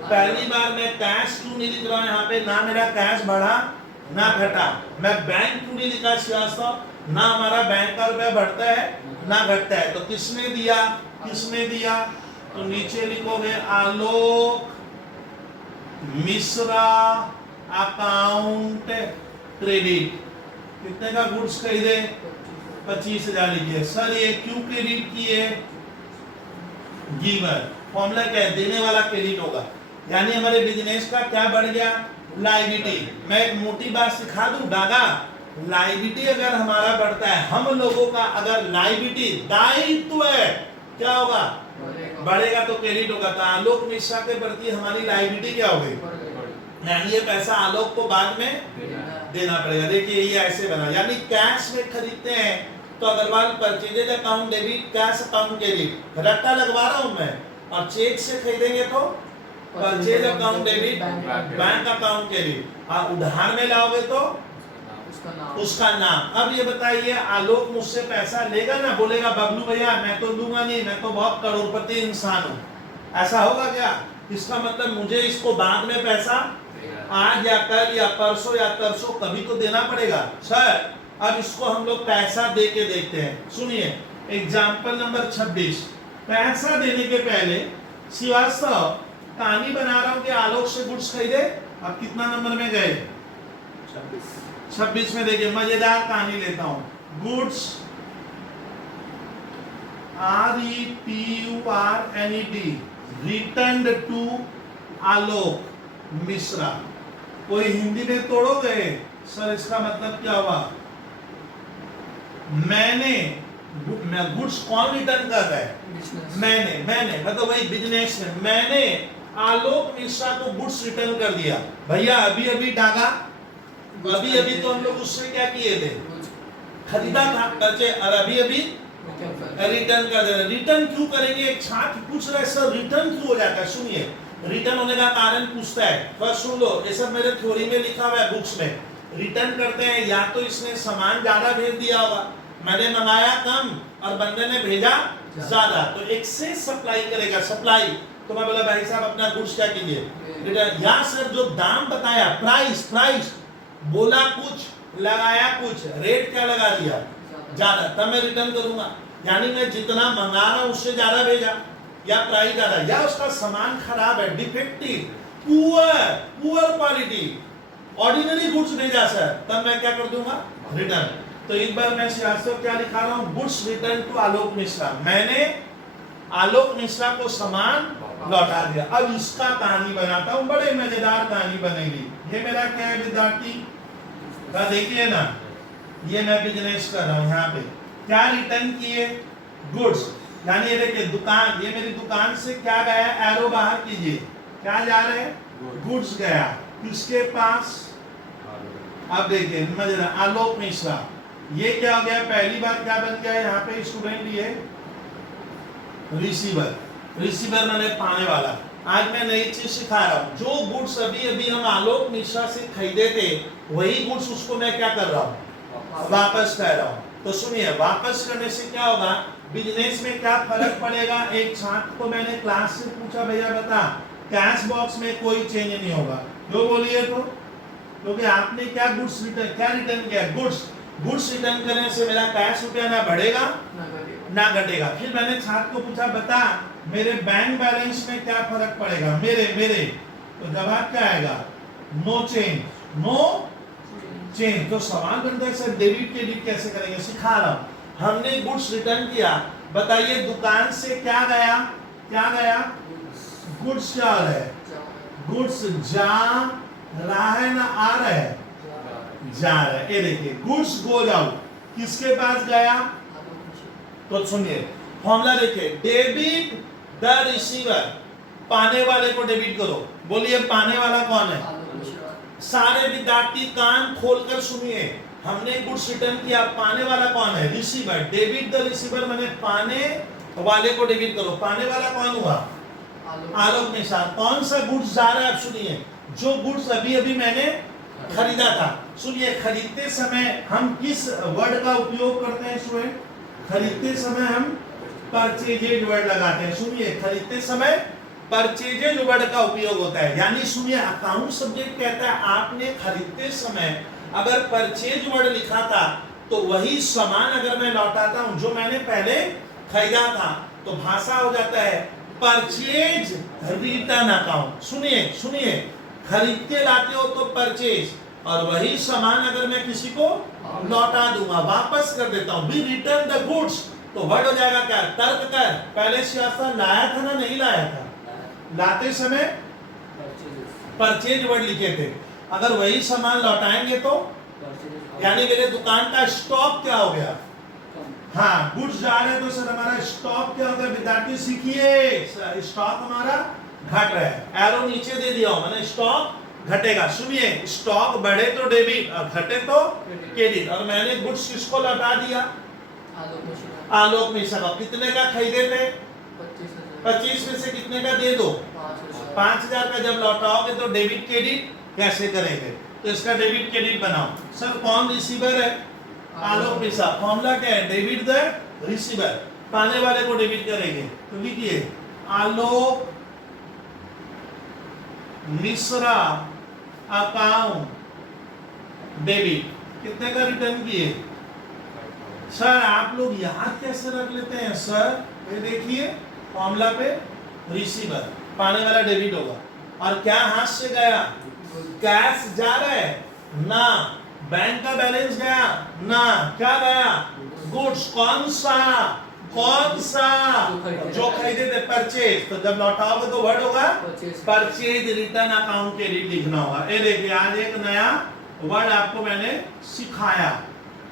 पहली बार मैं कैश क्यों नहीं लिख रहा हूं यहाँ पे, ना मेरा कैश बढ़ा ना घटा। मैं बैंक क्यों नहीं लिखा श्रीवास्तव? ना हमारा बैंक का रुपया बढ़ता है ना घटता है। तो किसने दिया? किसने दिया? तो नीचे लिखोगे आलोक मिश्रा अकाउंट क्रेडिट। कितने का गुड्स खरीदे? 25,000 लिखिए। सर ये क्यों क्रेडिट किए? गिवर फॉर्मूला क्या है? देने वाला क्रेडिट होगा। यानी हमारे बिजनेस का क्या बढ़ गया? लायबिलिटी। मैं एक मोटी बात सिखा दूं दादा, लायबिलिटी अगर हमारा बढ़ता है, हम लोगों का अगर लायबिलिटी दायित्व है, क्या होगा? बढ़ेगा तो क्रेडिट होगा। तो आलोक मिश्रा के प्रति हमारी लायबिलिटी क्या होगी? यानी ये पैसा आलोक को बाद में देना पड़ेगा। देखिए ये ऐसे बना, यानी कैश में खरीदते हैं तो Agarwal purchases account debit, cash account credit, रट्टा लगवा रहा हूं मैं। और चेक से खरीदेंगे तो purchase account debit, bank account credit. और उधार में लाओगे तो उसका नाम। अब ये बताइए आलोक मुझसे पैसा लेगा ना? बोलेगा बबलू भैया मैं तो लूंगा नहीं, मैं तो बहुत करोड़पति इंसान हूं। ऐसा होगा क्या? इसका मतलब मुझे इसको बाद में पैसा आज या कल या परसों या तरसों कभी तो देना पड़ेगा। सर अब इसको हम लोग पैसा दे के देखते हैं। सुनिए एग्जाम्पल नंबर 26। पैसा देने के पहले श्रीवास्तव कहानी बना रहा हूं कि आलोक से गुड्स खरीदे। अब कितना नंबर में गए? 26 में। देखिए मजेदार कहानी लेता हूं। गुड्स RETURNED रिटर्न्ड टू आलोक मिश्रा। कोई हिंदी में तोड़ोगे? सर इसका मतलब क्या हुआ? मैं गुड्स कौन रिटर्न कर रहा है? मैंने मतलब वही बिजनेस में मैंने आलोक मिश्रा को गुड्स रिटर्न कर दिया। भैया अभी अभी डागा, अभी अभी तो हम लोग उससे क्या किए थे? खरीदा था परचे, और अभी अभी रिटर्न कर दे रहे। रिटर्न क्यों करेंगे? एक छात्र पूछ रहा है सर रिटर्न क्यों हो जाता है। सुनिए रिटर्न होने का कारण पूछता है। फर्स्ट सुन लो, ये सब मेरे थ्योरी में लिखा हुआ है बुक्स में। रिटर्न करते हैं या तो इसने सामान ज्यादा भेज दिया होगा, मैंने मंगाया कम और बंदे ने भेजा ज्यादा, तो एक्सेस सप्लाई करेगा। सप्लाई तो मैं बोला भाई साहब अपना गुड्स क्या कीजिए रिटर्न। या सर जो दाम बताया प्राइस बोला कुछ लगाया कुछ, रेट क्या लगा दिया ज्यादा, तब मैं रिटर्न करूंगा। यानी मैं जितना मंगा रहा हूं उससे ज्यादा भेजा या प्राइस ज्यादा, या उसका सामान खराब है, defective, poor quality, ordinary goods भेजा सर, तब मैं क्या कर दूंगा? रिटर्न। तो एक बार मैं श्रीवास्तव क्या लिखा रहा हूं? गुड्स रिटर्न टू आलोक मिश्रा। मैंने आलोक मिश्रा को सामान लौटा दिया। अब इसका कहानी बनाता हूं, बड़े मजेदार कहानी बनेगी। ये मेरा क्या है विद्यार्थी? देखिए ना, ये मैं बिजनेस कर रहा हूं। यहाँ पे क्या रिटर्न किए? गुड्स। यानी ये देखिए दुकान, ये मेरी दुकान से क्या गया? एरो बाहर कीजिए, क्या जा रहे हैं? गुड्स गया। किसके पास? अब देखिए मजेदार, आलोक मिश्रा। ये क्या हो गया? पहली बार क्या बन गया? यहाँ पे स्टूडेंट ये रिसीवर मैंने पाने वाला। आज मैं नई चीज सिखा रहा हूँ। जो गुड्स अभी अभी हम आलोक मिश्रा से खरीदे थे, वही गुड्स उसको मैं क्या कर रहा हूँ? वापस कर रहा हूँ। तो सुनिए वापस करने से क्या होगा? बिजनेस में क्या फर्क पड़ेगा? एक छात्र को मैंने क्लास से पूछा भैया बता, कैश बॉक्स में कोई चेंज नहीं होगा। जो बोलिए तो, क्योंकि आपने क्या गुड्स रिटर्न किया? गुड्स रिटर्न करने से मेरा कैश रुपया ना बढ़ेगा ना घटेगा। फिर मैंने छात्र को पूछा बता मेरे बैंक बैलेंस में क्या फर्क पड़ेगा? मेरे तो जवाब क्या आएगा? No change. तो सवाल बनता है सर डेबिट क्रेडिट कैसे करेंगे? सिखा रहा हूं। हमने गुड्स रिटर्न किया, बताइए दुकान से क्या गया? गुड्स क्या है? गुड्स जा रहा है ना आ रहा है? जा रहा है। ये देखिए गुड्स गोज आउट, किसके पास गया? तो सुनिए फॉर्मूला देखिए, डेबिट द रिसीवर, पाने वाले को डेबिट करो। बोलिए पाने वाला कौन है? सारे विद्यार्थी कान खोलकर सुनिए, हमने गुड्स रिटर्न किया, पाने वाला कौन है? रिसीवर। डेबिट द रिसीवर मैंने पाने वाले को डेबिट करो। पाने वाला कौन हुआ? आलोक मिश्रा। कौन सा गुड्स जा रहा है? अब सुनिए, जो गुड्स अभी अभी मैंने खरीदा था। सुनिए खरीदते समय हम किस वर्ड का उपयोग करते हैं स्टूडेंट? खरीदते समय हम परचेजेज वर्ड लगाते हैं। सुनिए खरीदते समय परचेजेज वर्ड का उपयोग होता है। यानी सुनिए अकाउंट सब्जेक्ट कहता है आपने खरीदते समय अगर परचेज वर्ड लिखा था तो वही सामान अगर मैं लौटाता हूं जो मैंने पहले खरीदा था तो भाषा हो जाता है परचेज रिटर्न अकाउंट। सुनिए सुनिए, खरीद के लाते हो तो परचेज, और वही सामान अगर मैं किसी को लौटा दूंगा, वापस कर देता हूं, बी रिटर्न द गुड्स, तो वर्ड हो जाएगा क्या? तर्क कर। पहले सियासत लाया था ना नहीं लाया था? लाते समय परचेज वर्ड लिखे थे। अगर वही सामान लौटाएंगे तो यानी मेरे दुकान का स्टॉक क्या हो गया? हाँ, गुड्स जा रहे हैं तो सर हमारा स्टॉक क्या हो गया? विद्यार्थी सीखिए, स्टॉक हमारा घट रहा है। एरो नीचे दे दिया हो, मैंने स्टॉक घटेगा। सुनिए, स्टॉक बढ़े तो डेबिट और घटे तो क्रेडिट। और मैंने गुड्स किसको लौटा दिया? आलोक मिश्रा को। कितने का खरीदे थे? 25 में से कितने का दे दो? 5000 का। जब लौटाओगे तो डेबिट क्रेडिट कैसे करेंगे? तो इसका डेबिट क्रेडिट बनाओ। सर कौन रिसीवर है? आलोक मिश्रा। फॉर्मूला क्या है? डेबिट द रिसीवर, पाने वाले को डेबिट करेंगे। तो लिखिए आलोक मिश्रा अकाउंट डेबिट। कितने का रिटर्न किए? सर आप लोग याद कैसे रख लेते हैं सर? ये देखिए फॉर्मूला पे रिसीवर, पाने वाला डेबिट होगा। और क्या हाथ से गया? कैश जा रहा है ना, बैंक का बैलेंस गया ना, क्या गया? गुड्स। कौन सा? कौन सा? जो खरीदे थे, परचेज। तो जब लौटाओगे तो वर्ड होगा परचेज रिटर्न अकाउंट क्रेडिट लिखना होगा। ये देखिए आज एक नया वर्ड आपको मैंने सिखाया।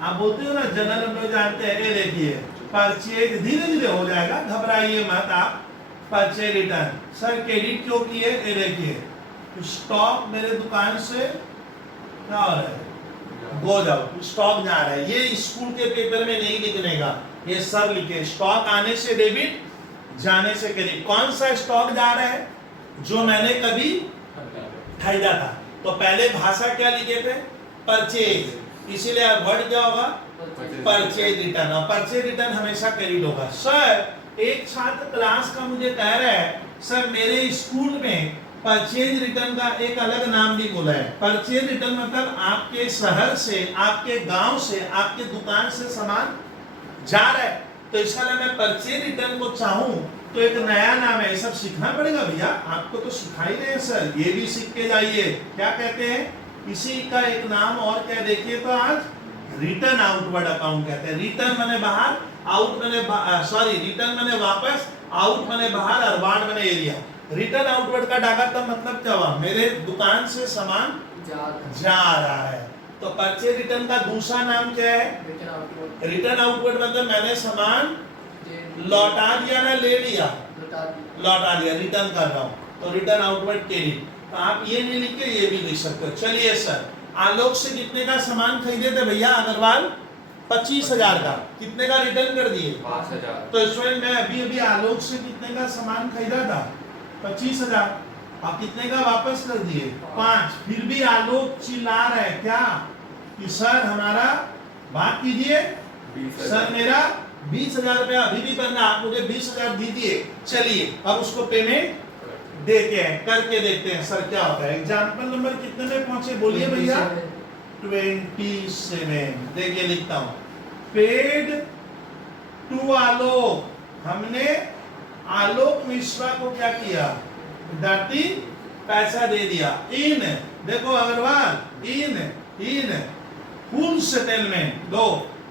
आप बोलते हो ना जनरल हम लोग जानते हैं। ये देखिए परचेज, धीरे धीरे हो जाएगा, घबराइए मत आप। Purchase return. सर क्रेडिट क्यों किए? ये देखिए स्टॉक मेरे दुकान से क्या हो रहा है? गो जाओ, स्टॉक जा रहा है। ये स्कूल के पेपर में नहीं लिखने का, ये सर लिखे। स्टॉक आने से डेबिट, जाने से क्रेडिट। कौन सा स्टॉक जा रहा है? जो मैंने कभी खरीदा था। तो पहले भाषा क्या लिखे थे? परचेज, इसीलिए वर्ड क्या होगा? Purchase return. और परचेज रिटर्न हमेशा क्रेडिट होगा। सर एक छात्र क्लास का मुझे कह रहा है सर मेरे स्कूल में परचेज रिटर्न का एक अलग नाम भी बोला है। परचेज रिटर्न मतलब आपके शहर से, आपके गांव से, आपके दुकान से सामान जा रहा है, तो इसका नाम मैं परचेज रिटर्न को चाहूं तो एक नया नाम है। ये सब सीखना पड़ेगा भैया, आपको तो सिखा ही रहे हैं सर, ये भी सीख के जाइए। क्या कहते हैं? इसी का एक नाम और क्या देखिए तो आज रिटर्न आउटवर्ड अकाउंट कहते हैं। रिटर्न माने बाहर, आउट माने रिटर्न माने वापस, आउट माने बाहर और वार्ड माने एरिया। रिटर्न आउटवर्ड का डाका तब मतलब क्या हुआ? मेरे दुकान से सामान जा रहा है। तो परचेज रिटर्न का दूसरा नाम क्या है? रिटर्न आउटवर्ड मतलब मैंने सामान लौटा दिया ना ले लिया? लौटा दिया, रिटर्न कर रहा हूँ, तो रिटर्न आउटवर्ड क्रेडिट। तो आप ये नहीं लिख के ये भी लिख सकते हो। चलिए सर, आलोक से कितने का सामान खरीदे थे भैया अग्रवाल? 25,000 का। कितने का रिटर्न कर दिए? 5,000। तो स्टूडेंट मैं अभी अभी आलोक से कितने का सामान खरीदा था? 25,000। आप कितने का वापस कर दिए? 5। फिर भी आलोक चिल्ला रहा है क्या कि सर हमारा बात कीजिए, सर मेरा 20,000 रुपया अभी भी बनना, आप मुझे 20,000 दीजिए। चलिए अब उसको पेमेंट देते हैं, करके देखते हैं सर क्या होता है। एग्जाम्पल नंबर कितने में पहुंचे बोलिए भैया? 27। देखिए लिखता हूं, पेड टू आलोक। हमने आलोक मिश्रा को क्या किया? विद्यार्थी पैसा दे दिया। इन देखो अग्रवाल, इन फुल सेटलमेंट। दो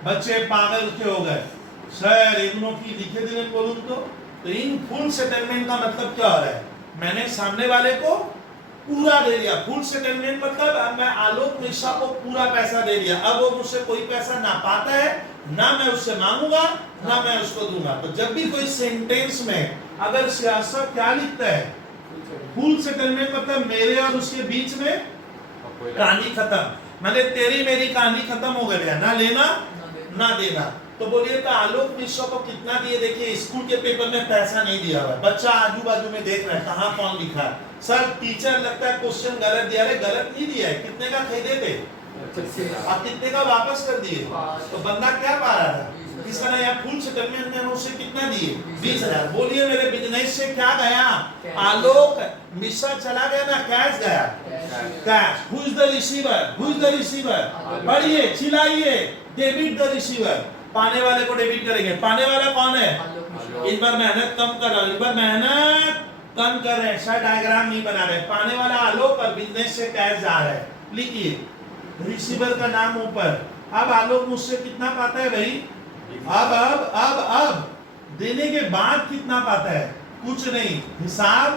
बच्चे पागल के हो गए सर इग्नो की लिखे दिन बोलूं तो इन फुल सेटलमेंट का मतलब क्या हो रहा है? मैंने सामने वाले को पूरा दे दिया। फुल सेटलमेंट मतलब अब मैं आलोक मिश्रा को पूरा पैसा दे दिया। अब वो मुझसे कोई पैसा ना पाता है, ना मैं उससे मांगूंगा, ना मैं उसको दूंगा। तो जब भी कोई सेंटेंस में अगर सियासत क्या लिखता है? फुल सेटलमेंट मतलब मेरे और उसके बीच में कहानी खत्म, मतलब तेरी मेरी कहानी खत्म हो गई, ना लेना ना देना। तो बोलिए तो आलोक मिश्रा को कितना दिए? देखिए स्कूल के पेपर में पैसा नहीं दिया हुआ, बच्चा आजू बाजू में देख रहा है कहाँ कौन लिखा है। सर टीचर लगता है क्वेश्चन गलत दिया है। गलत नहीं दिया है। कितने का खरीदे थे? आप कितने का वापस कर दिए? तो बंदा क्या पा रहा था? इसका नया फुल सेटलमेंट में उसे कितना दिए 20,000। बोलिए मेरे बिजनेस से क्या गया? आलोक मिश्रा चला गया ना कैश गया? Cash. Who is the receiver? Who is the receiver? पढ़िए चिल्लाइए। Debit the receiver. पाने वाले को डेबिट करेंगे। पाने वाला कौन है? इस बार मेहनत कम कर रहा हूं, इस बार मेहनत कम कर रहे हैं, सर डायग्राम नहीं बना रहे। पाने वाला आलोक और बिजनेस से कैश जा रहा है। लिखिए रिसीवर का नाम ऊपर। अब आलोक मुझसे कितना पाता है भाई? अब देने के बाद कितना पाता है? कुछ नहीं, हिसाब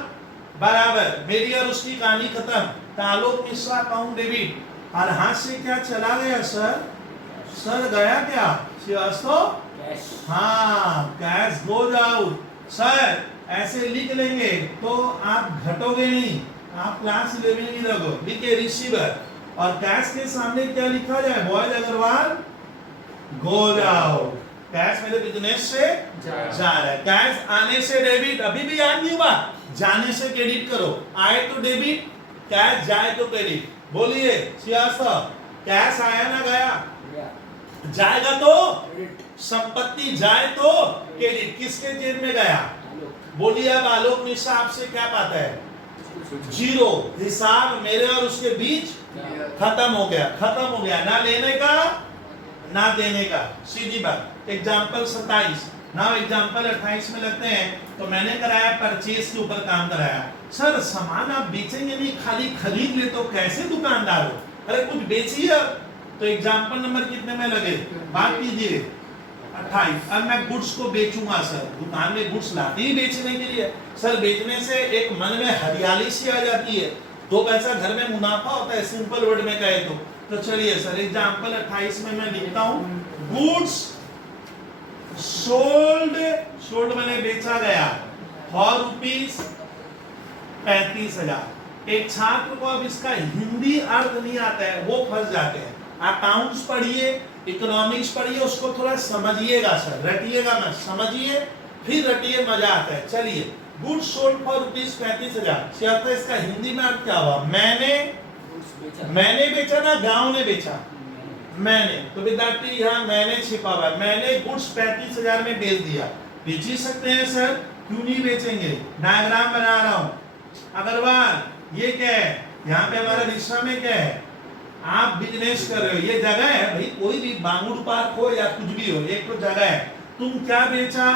बराबर। मेरी और उसकी कहानी खत्म। तो आलोक मिश्रा अकाउंट डेबिट। और हाथ से क्या चला गया सर? सर गया क्या श्रीवास्तव? हाँ कैश गोज आउट। सर ऐसे लिख लेंगे तो आप घटोगे नहीं, आप क्लास 11 ही रहोगे। लिखिए रिसीवर और कैश के सामने क्या लिखा जाए? Boys Agarwal goes out. Cash मेरे बिजनेस से जा रहा है। कैश आने से डेबिट, अभी भी याद नहीं हुआ? जाने से क्रेडिट करो। आए तो डेबिट, कैश जाए तो क्रेडिट। बोलिए श्रीवास्तव कैश आया ना गया? जाएगा तो संपत्ति, जाए तो क्रेडिट। किसके जेब में गया? बोलिए अब आलोक मिश्रा आपसे क्या पाता है? 0। हिसाब मेरे और उसके बीच खत्म हो गया। खत्म हो गया, ना लेने का ना देने का, सीधी बात। एग्जाम्पल 27 ना एग्जाम्पल 28 में लगते हैं। तो मैंने कराया परचेज के ऊपर काम कराया। सर सामान आप बेचेंगे नहीं, खाली खरीद ले तो कैसे दुकानदार हो? अरे कुछ बेचिए। तो एग्जाम्पल नंबर कितने में लगे? बात कीजिए 28। अब मैं गुड्स को बेचूंगा सर। दुकान में गुड्स लाते ही बेचने के लिए। सर बेचने से एक मन में हरियाली सी आ जाती है, 2 पैसा घर में मुनाफा होता है, सिंपल वर्ड में कहे तो चलिए सर एग्जाम्पल 28 में मैं लिखता हूं गुड्स सोल्ड मैंने बेचा गया फॉर रुपीज 35,000। एक छात्र को अब इसका हिंदी अर्थ नहीं आता है, वो फंस जाते हैं। अकाउंट्स पढ़िए, इकोनॉमिक्स पढ़िए, उसको थोड़ा समझिएगा सर, रटिएगा मत, समझिए फिर रटिए, मजा आता है। चलिए गुड्स सोल्ड फॉर रुपीज 35,000। इसका हिंदी में अर्थ क्या हुआ? मैंने बेचा ना गांव ने बेचा? मैंने। तो विद्यार्थी यहाँ मैंने छिपा हुआ है। मैंने गुड्स 35,000 में बेच दिया। बेच ही सकते हैं सर, क्यों नहीं बेचेंगे? डायग्राम बना रहा हूं। अग्रवाल ये क्या है? यहाँ पे हमारा रिश्ता में क्या है? आप बिजनेस कर रहे हो, ये जगह है भाई, कोई भी बांगुर पार्क हो या कुछ भी हो, एक तो जगह है। तुम क्या बेचा?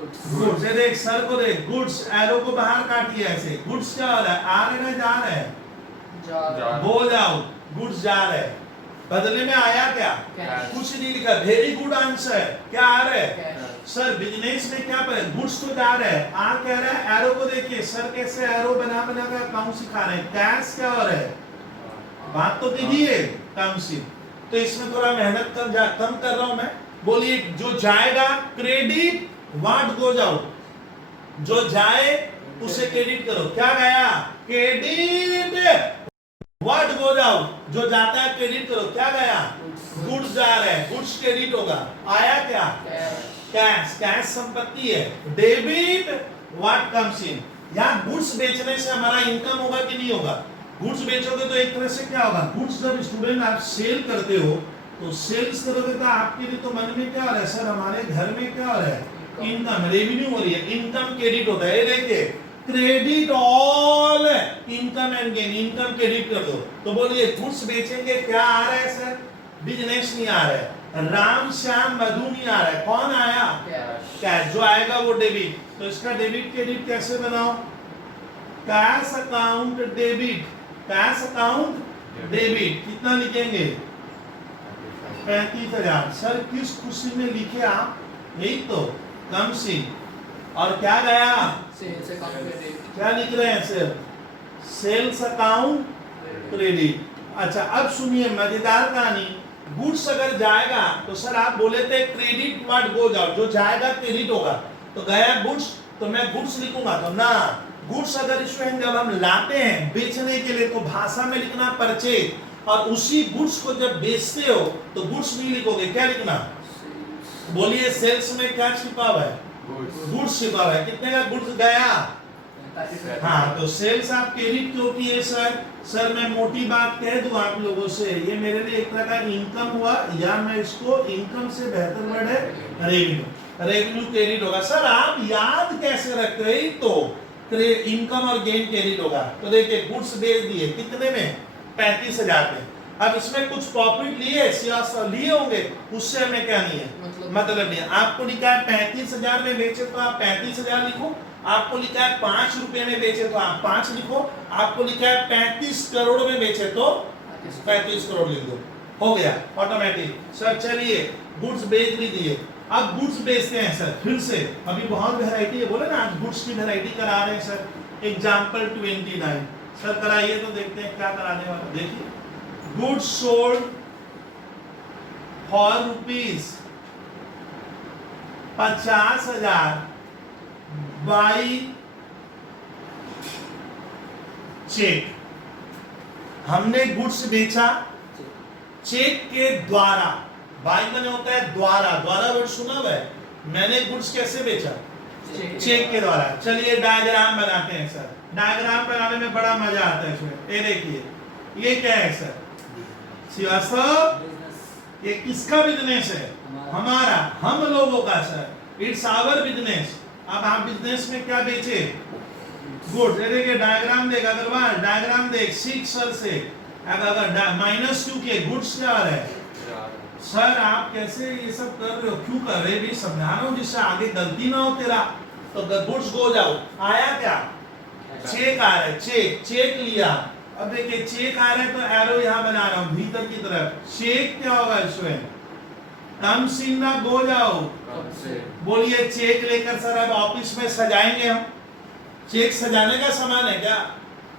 गुड्स। ये देख सर को देख, गुड्स एरो को बाहर काटिए ऐसे। गुड्स क्या हो रहा है? आ रहे ना जा रहे हैं? बोल जाओ गुड्स जा रहे हैं। बदले में आया क्या? कुछ नहीं लिखा। Very good answer. क्या आ रहा है? सर बिजनेस में क्या पर गुड्स तो जा रहा है, आ कह रहा है एरो को देखिए। सर कैसे एरो बना बना कर अकाउंट सिखा रहे हैं। कैश क्या हो रहा है? बात तो कीजिए काउंसिल। तो इसमें थोड़ा मेहनत कम कर रहा हूं मैं। बोलिए जो जाएगा क्रेडिट, व्हाट गोज आउट। जो जाए उसे क्रेडिट करो। क्या गया? क्रेडिट। व्हाट गोज आउट, जो जाता है क्रेडिट करो। क्या गया? गुड्स जा रहे हैं, गुड्स क्रेडिट होगा। आया क्या? कैश। कैश संपत्ति है। Debit what comes in. यहाँ गुड्स बेचने से हमारा इनकम होगा कि नहीं होगा? गुड्स बेचोगे तो एक तरह से क्या होगा? गुड्स जब स्टूडेंट आप सेल करते हो तो सेल्स करोगे तो आपके लिए तो मन में क्या हो रहा है? सर हमारे घर में क्या हो रहा है? इनकम, रेवेन्यू हो रही है, इनकम क्रेडिट होता है। देखिए credit all income and gain, income credit कर दो। तो बोलिए गुड्स बेचेंगे, क्या आ रहा है सर? बिजनेस नहीं आ रहा है। राम श्याम मधु नहीं आ रहा है। कौन आया? कैश। जो आएगा वो डेबिट। तो इसका डेबिट क्रेडिट कैसे बनाओ? Cash account debit. Cash account debit कितना लिखेंगे? 35,000। सर किस खुशी में लिखे आप? यही तो कम सी। और क्या गया? क्या लिख रहे हैं सर? Sales account credit. अच्छा अब सुनिए मजेदार कहानी। गुड्स अगर जाएगा तो सर आप बोले थे क्रेडिट व्हाट गोज आउट, जो जाएगा क्रेडिट होगा। तो गया गुड्स, तो मैं गुड्स लिखूंगा तो ना। गुड्स अगर स्टूडेंट जब हम लाते हैं बेचने के लिए तो भाषा में लिखना परचेज, और उसी गुड्स को जब बेचते हो तो गुड्स नहीं लिखोगे, क्या लिखना? बोलिए सेल्स में क्या छिपा हुआ है? गुड्स छिपा हुआ है। कितने का गुड्स गया? हाँ तो सेल्स आप क्रेडिट क्यों किए सर? सर मैं मोटी बात कह दूं आप लोगों से, ये मेरे लिए एक तरह का इनकम हुआ, या मैं इसको इनकम से बेहतर वर्ड है रेवेन्यू। रेवेन्यू क्रेडिट होगा। सर आप याद कैसे रखते हो? यही तो इनकम और गेन क्रेडिट होगा। तो देखिए गुड्स बेच दिए कितने में? 35,000 में। अब इसमें कुछ प्रॉफिट लिए होंगे, उससे हमें क्या नहीं है, मतलब नहीं है। आपको लिखा है 35,000 में बेचे तो आप 35,000 लिखो, आपको लिखा है 5 रुपए में बेचे तो आप 5 लिखो, आपको लिखा है 35 करोड़ में बेचे तो 35 करोड़ लिख दो, हो गया ऑटोमेटिक। सर चलिए गुड्स बेच भी दिए, अब गुड्स बेचते हैं सर फिर से। अभी बहुत वैरायटी है, बोले ना आज गुड्स की वैरायटी करा रहे हैं सर। एग्जांपल 29 सर कराइए तो देखते हैं क्या कराने वाला। देखिए goods sold for rupees 50,000 by cheque. हमने गुड्स बेचा चेक के द्वारा। बाई मैंने होता है द्वारा, द्वारा वर्ड सुना हुआ है। मैंने गुड्स कैसे बेचा? चेक के द्वारा। चलिए डायग्राम बनाते हैं सर। डायग्राम बनाने में बड़ा मजा आता है इसमें। ये देखिए ये क्या है सर? श्रीवास्तव, ये किसका बिजनेस है? हमारा, हम लोगों का सर। It's our business. अब आप बिजनेस में क्या बेचे? गुड्स। ये देखिए डायग्राम देख, अग्रवाल डायग्राम देख, सीख सर से। अगर माइनस क्यों किए? गुड्स क्या आ रहा है? सर आप कैसे ये सब कर रहे हो? क्यों कर रहे? भी समझा रहा हूं जिससे आगे गलती ना हो तेरा। तो गुड्स गो जाओ। आया क्या? चेक आ रहा है, चेक। चेक लिया। अब देखिए चेक आ रहा है तो एरो यहां बना रहा हूं भीतर की तरफ। चेक क्या होगा इसमें? कम सीन ना गो जाओ। बोलिए चेक लेकर सर अब ऑफिस में सजाएंगे हम। चेक सजाने का सामान है क्या?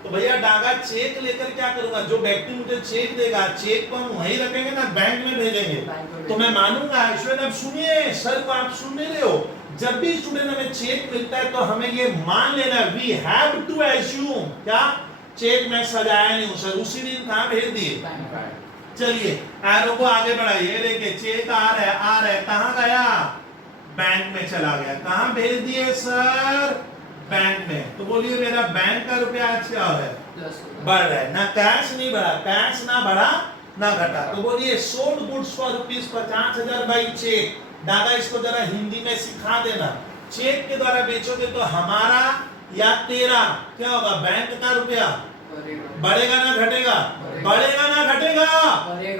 तो भैया डागा चेक लेकर क्या करूंगा? जो व्यक्ति मुझे चेक देगा, चेक को हम वहीं रखेंगे ना, बैंक में भेजेंगे, तो मैं मानूंगा। ईश्वर अब सुनिए, सर को आप सुन नहीं रहे हो। जब भी स्टूडेंट हमें चेक मिलता है तो हमें ये मान लेना, वी हैव टू एज्यूम क्या चेक में सजाया नहीं हूं सर, उसी दिन कहां भेज दिए? चलिए एरो को आगे बढ़ाइए। देखिए चेक आ रहा है, कहां गया? बैंक में चला गया। कहां भेज दिए सर? बैंक में। तो बोलिए मेरा बैंक का रुपया आज क्या हो रहा है? बढ़ रहा है ना, कैश नहीं बढ़ा, कैश ना बढ़ा ना घटा। तो बोलिए sold goods for rupees 50,000 by cheque. दादा इसको जरा हिंदी में सिखा देना। चेक के द्वारा बेचोगे तो हमारा या तेरा क्या होगा? बैंक का रुपया बढ़ेगा ना घटेगा? बढ़ेगा ना घटेगा?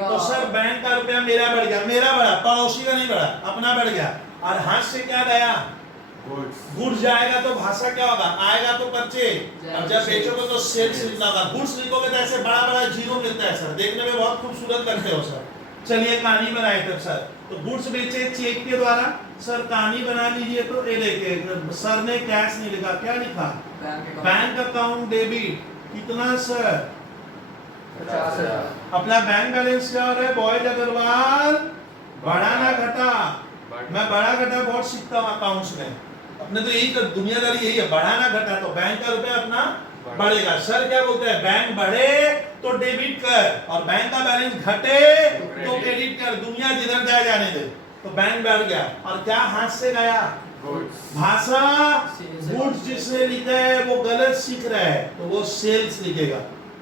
तो सर बैंक का रुपया मेरा बढ़ गया, मेरा बढ़ा, पड़ोसी का नहीं बढ़ा, अपना बढ़ गया। और हाथ से क्या गया? गुड्स जाएगा तो भाषा क्या होगा? आएगा तो परचेज। और जब बेचोगे तो सेल्स लिखना होगा। गुड्स लिखोगे तो ऐसे बड़ा बड़ा जीरो मिलता है सर, देखने में बहुत खूबसूरत लगते हो सर। चलिए कहानी बनाए तब सर। तो गुड्स बेचे चेक के द्वारा। सर कहानी बना लीजिए। तो ये देखिए सर ने कैश नहीं लिखा, क्या लिखा? Bank account debit. कितना सर? 50,000। अपना बैंक बैलेंस क्या हो रहा है बॉयज अग्रवाल? बढ़ा ना घटा? मैं बड़ा घटा बहुत सीखता हूँ अकाउंट्स में। अपने तो यही तो दुनियादारी यही है, बढ़ा ना घटा। तो बैंक का रुपया अपना बढ़ेगा। सर क्या बोलते हैं? बैंक बढ़े तो डेबिट कर, और बैंक का बैलेंस घटे तो क्रेडिट कर। दुनिया जिधर जाए जाने दे। तो बैंक बढ़ गया और क्या हाथ से गया? भाषा गुड्स जिसने लिखा है वो गलत सीख रहा है, तो वो सेल्स लिखेगा।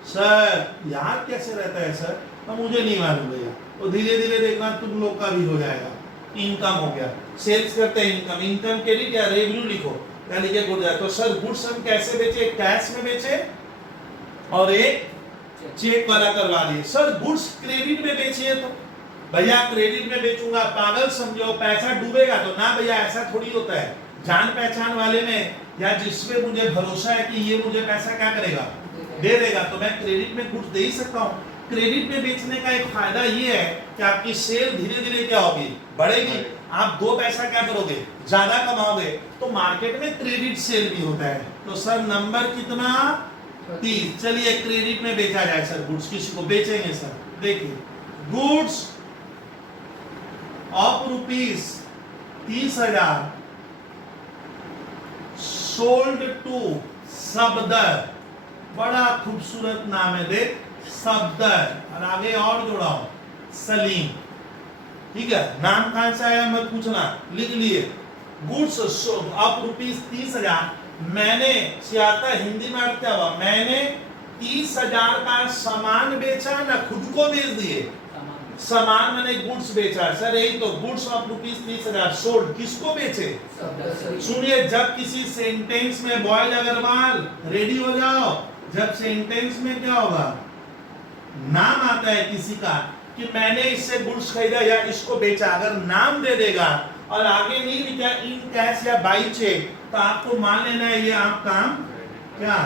सर याद कैसे रहता है सर? तो मुझे नहीं मालूम भैया। तो धीरे धीरे देखना तुम लोग का भी हो जाएगा। इनकम हो गया, सेल्स करते हैं इनकम, इनकम के लिए क्या रेवेन्यू लिखो, क्या लिखे गुड जाए। तो सर गुड्स हम कैसे बेचे? कैश में बेचे और एक चेक वाला करवा दिए। सर गुड्स क्रेडिट में बेचिए तो भैया क्रेडिट में बेचूंगा, पागल समझो, पैसा डूबेगा तो ना भैया, ऐसा थोड़ी होता है। जान पहचान वाले में या जिसपे मुझे भरोसा है कि ये मुझे पैसा क्या करेगा? दे देगा, तो मैं क्रेडिट में गुड्स दे ही सकता हूँ। क्रेडिट में बेचने का एक फायदा ये है कि आपकी सेल धीरे धीरे क्या होगी? बढ़ेगी। आप 2 पैसा क्या करोगे? ज्यादा कमाओगे। तो मार्केट में क्रेडिट सेल भी होता है। तो सर नंबर कितना? 30। चलिए क्रेडिट में बेचा जाए सर गुड्स, किसी को बेचेंगे सर। देखिए goods of rupees 30,000 sold to Safdar. बड़ा खूबसूरत नाम है, देख सफदर, और आगे और जोड़ाओ सलीम। ठीक है, नाम कहां से आया मत पूछना, लिख लिए। गुड्स ऑफ रुपीज 30,000 मैंने सियाता हिंदी में अर्थ क्या हुआ? मैंने 30,000 का सामान बेचा ना खुद को बेच दिए? सामान मैंने गुड्स बेचा सर, यही तो गुड्स ऑफ रुपीज 30,000 सोल्ड, किसको बेचे? सुनिए, जब किसी सेंटेंस में बॉयज अग्रवाल रेडी हो जाओ, जब सेंटेंस में क्या होगा, नाम आता है किसी का कि मैंने इससे गुड्स खरीदा या इसको बेचा, अगर नाम दे देगा और आगे नहीं लिखा इन कैश या बाई चेक, तो आपको मान लेना है ये आपका क्या,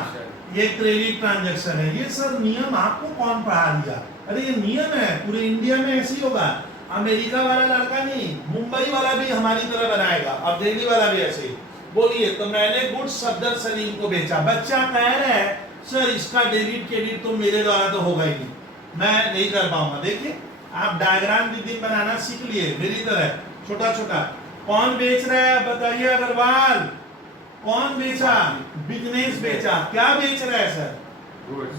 ये क्रेडिट ट्रांजैक्शन है। ये सर नियम आपको कौन पढ़ा दिया? अरे ये नियम है, पूरे इंडिया में ऐसे ही होगा। अमेरिका वाला लड़का नहीं, मुंबई वाला भी हमारी तरह बनाएगा और दिल्ली वाला भी ऐसे ही। बोलिए, तो मैंने गुड्स सफदर सलीम को बेचा। बच्चा कह रहा है सर इसका डेबिट क्रेडिट तो मेरे द्वारा तो होगा ही नहीं, मैं नहीं कर पाऊंगा। देखिए, आप डायग्राम विधि बनाना सीख लिए मेरी तरह, छोटा छोटा। कौन बेच रहा है बताइए अग्रवाल, कौन बेचा? बिजनेस बेचा। क्या बेच रहा है सर?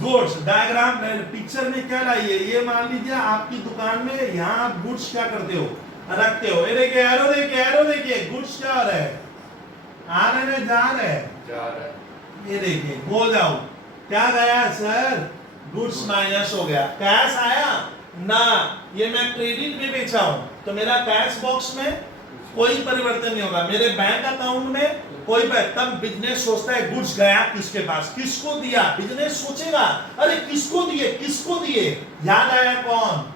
गुड्स। डायग्राम पिक्चर में क्या लाइए, ये मान लीजिए आपकी दुकान में, यहाँ आप गुड्स क्या करते हो, रखते हो। ये देखिए एरो, देखिए एरो, देखिए गुड्स क्या हो रहा है, आ रहे हैं जा रहे हैं, ये देखिए गो जाओ, क्या गया सर? गुड्स माइनस हो गया। कैश आया ना, ये मैं क्रेडिट में बेचा हूं, तो मेरा कैश बॉक्स में कोई परिवर्तन नहीं होगा, मेरे बैंक अकाउंट में कोई तब बिजनेस सोचता है गुड्स गया किसके पास, किसको दिया? बिजनेस सोचेगा अरे किसको दिए, किसको दिए, याद आया कौन,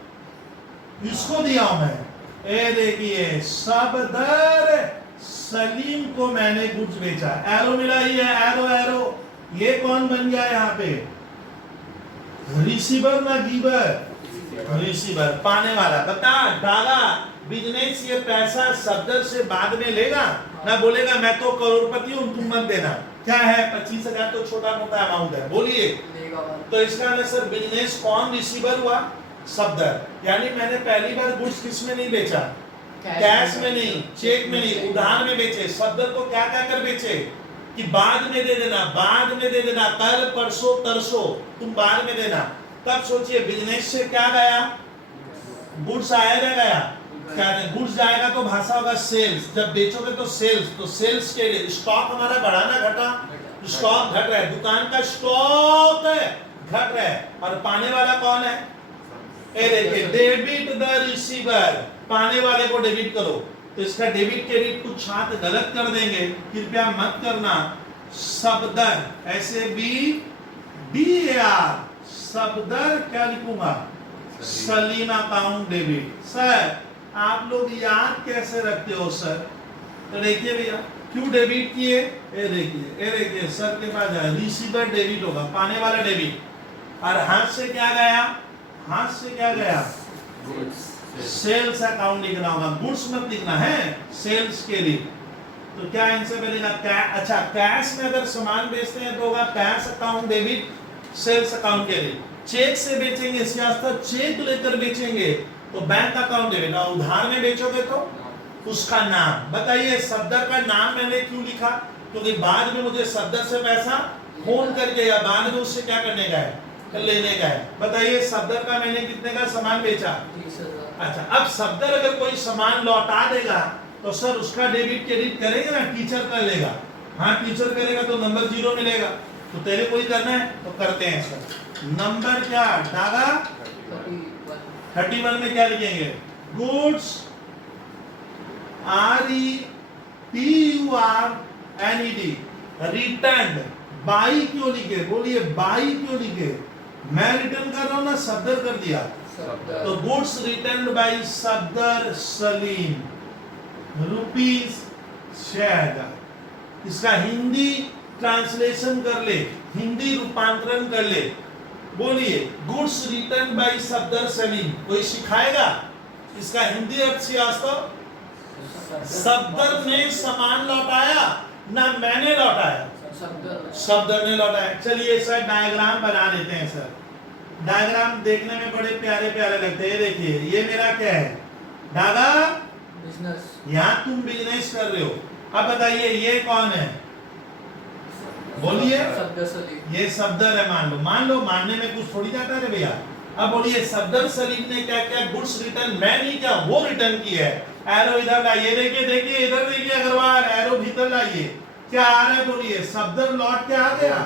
किसको दिया हूं मैं? ए देखिए सफदर सलीम को मैंने गुड्स बेचा। एरो मिला ही है, एरो एरो, ये कौन बन गया यहाँ पे? रिसीवर ना गिवर? रिसीवर, पाने वाला। बता डाला बिजनेस, ये पैसा सफदर से बाद में लेगा ना, बोलेगा मैं तो करोड़पति हूं तुम मत देना। क्या है 25,000 तो छोटा मोटा अमाउंट है, बोलिए। तो इसका मतलब सर बिजनेस कौन रिसीवर हुआ? सफदर। यानी मैंने पहली बार गुड्स किस में नहीं बेचा? कैश में नहीं, चेक में नहीं, उधार में बेचे। सफदर को क्या क्या कर बेचे कि बाद में दे देना, बाद में दे देना, कल परसों तरसों तुम बाद में देना। तब सोचिए बिजनेस से क्या गया? गुड्स आया ना गया? क्या गुड्स जाएगा तो भाषा होगा सेल्स, जब बेचोगे तो सेल्स, तो सेल्स के लिए स्टॉक हमारा बढ़ाना घटा, स्टॉक घट रहा है, दुकान का स्टॉक घट रहा है, और पाने वाला कौन है? ए देखिए डेबिट द रिसीवर, पाने वाले को डेबिट करो। तो इसका डेबिट क्रेडिट कुछ छात्र गलत कर देंगे, कृपया मत करना। सफदर ऐसे बी आर, सफदर क्या लिखूंगा? Salim account debit. सर आप लोग याद कैसे रखते हो सर? तो देखिए भैया क्यों डेबिट किए, ये देखिए सर के पास जाए, रिसीवर डेबिट होगा, पाने वाला डेबिट, और हाथ से क्या गया? हाथ से क्या गया? सेल्स अकाउंट लिखना होगा, गुड्स मत लिखना है, सेल्स के लिए। तो क्या आंसर बनेगा? अच्छा कैश में अगर सामान बेचते हैं तो होगा cash account debit, sales account के लिए। चेक से बेचेंगे, चेक लेकर बेचेंगे तो बैंक अकाउंट डेबिट, और उधार में बेचोगे तो उसका नाम। बताइए सफदर का नाम मैंने क्यों लिखा? क्योंकि बाद में मुझे सफदर से पैसा फोन करके या बाद में उससे क्या करने का है, लेने का है। बताइए सफदर का मैंने कितने का सामान बेचा? अच्छा, अब सफदर अगर कोई सामान लौटा देगा तो सर उसका डेबिट क्रेडिट करेगा ना, टीचर कर लेगा। हाँ टीचर करेगा तो नंबर 0 मिलेगा। तो तेरे कोई करना है तो करते हैं सर। नंबर क्या डागा? 31 में क्या लिखेंगे? Goods RETURNED, return. बाई क्यों लिखे? बोलिए बाई क्यों लिखे? मैं रिटर्न कर रहा हूं ना, सफदर कर दिया। तो goods written by Safdar Salim ₹6,000। इसका हिंदी ट्रांसलेशन कर ले, हिंदी रूपांतरण कर ले। बोलिए goods written by Safdar Salim, कोई सिखाएगा? इसका हिंदी अर्थ श्रीवास्तव, सफदर ने सामान लौटाया ना मैंने लौटाया, सफदर ने लौटाया। चलिए सर डायग्राम बना लेते हैं सर। डायग्राम देखने में बड़े प्यारे प्यारे लगते हैं। देखिए ये मेरा क्या है? दादा बिजनेस, यहाँ तुम बिजनेस कर रहे हो। अब बताइए ये कौन है? बोलिए। ये सफदर है, मान लो, मानने में कुछ थोड़ी जाता है भैया। अब बोलिए सफदर सलीम ने क्या क्या गुड्स रिटर्न, मैं नहीं क्या वो रिटर्न की है। एरो इधर लाइए, देखिए इधर देखिए अग्रवाल, एरो भीतर लाइए। क्या आ रहा है? बोलिए सफदर लौट के आ गया,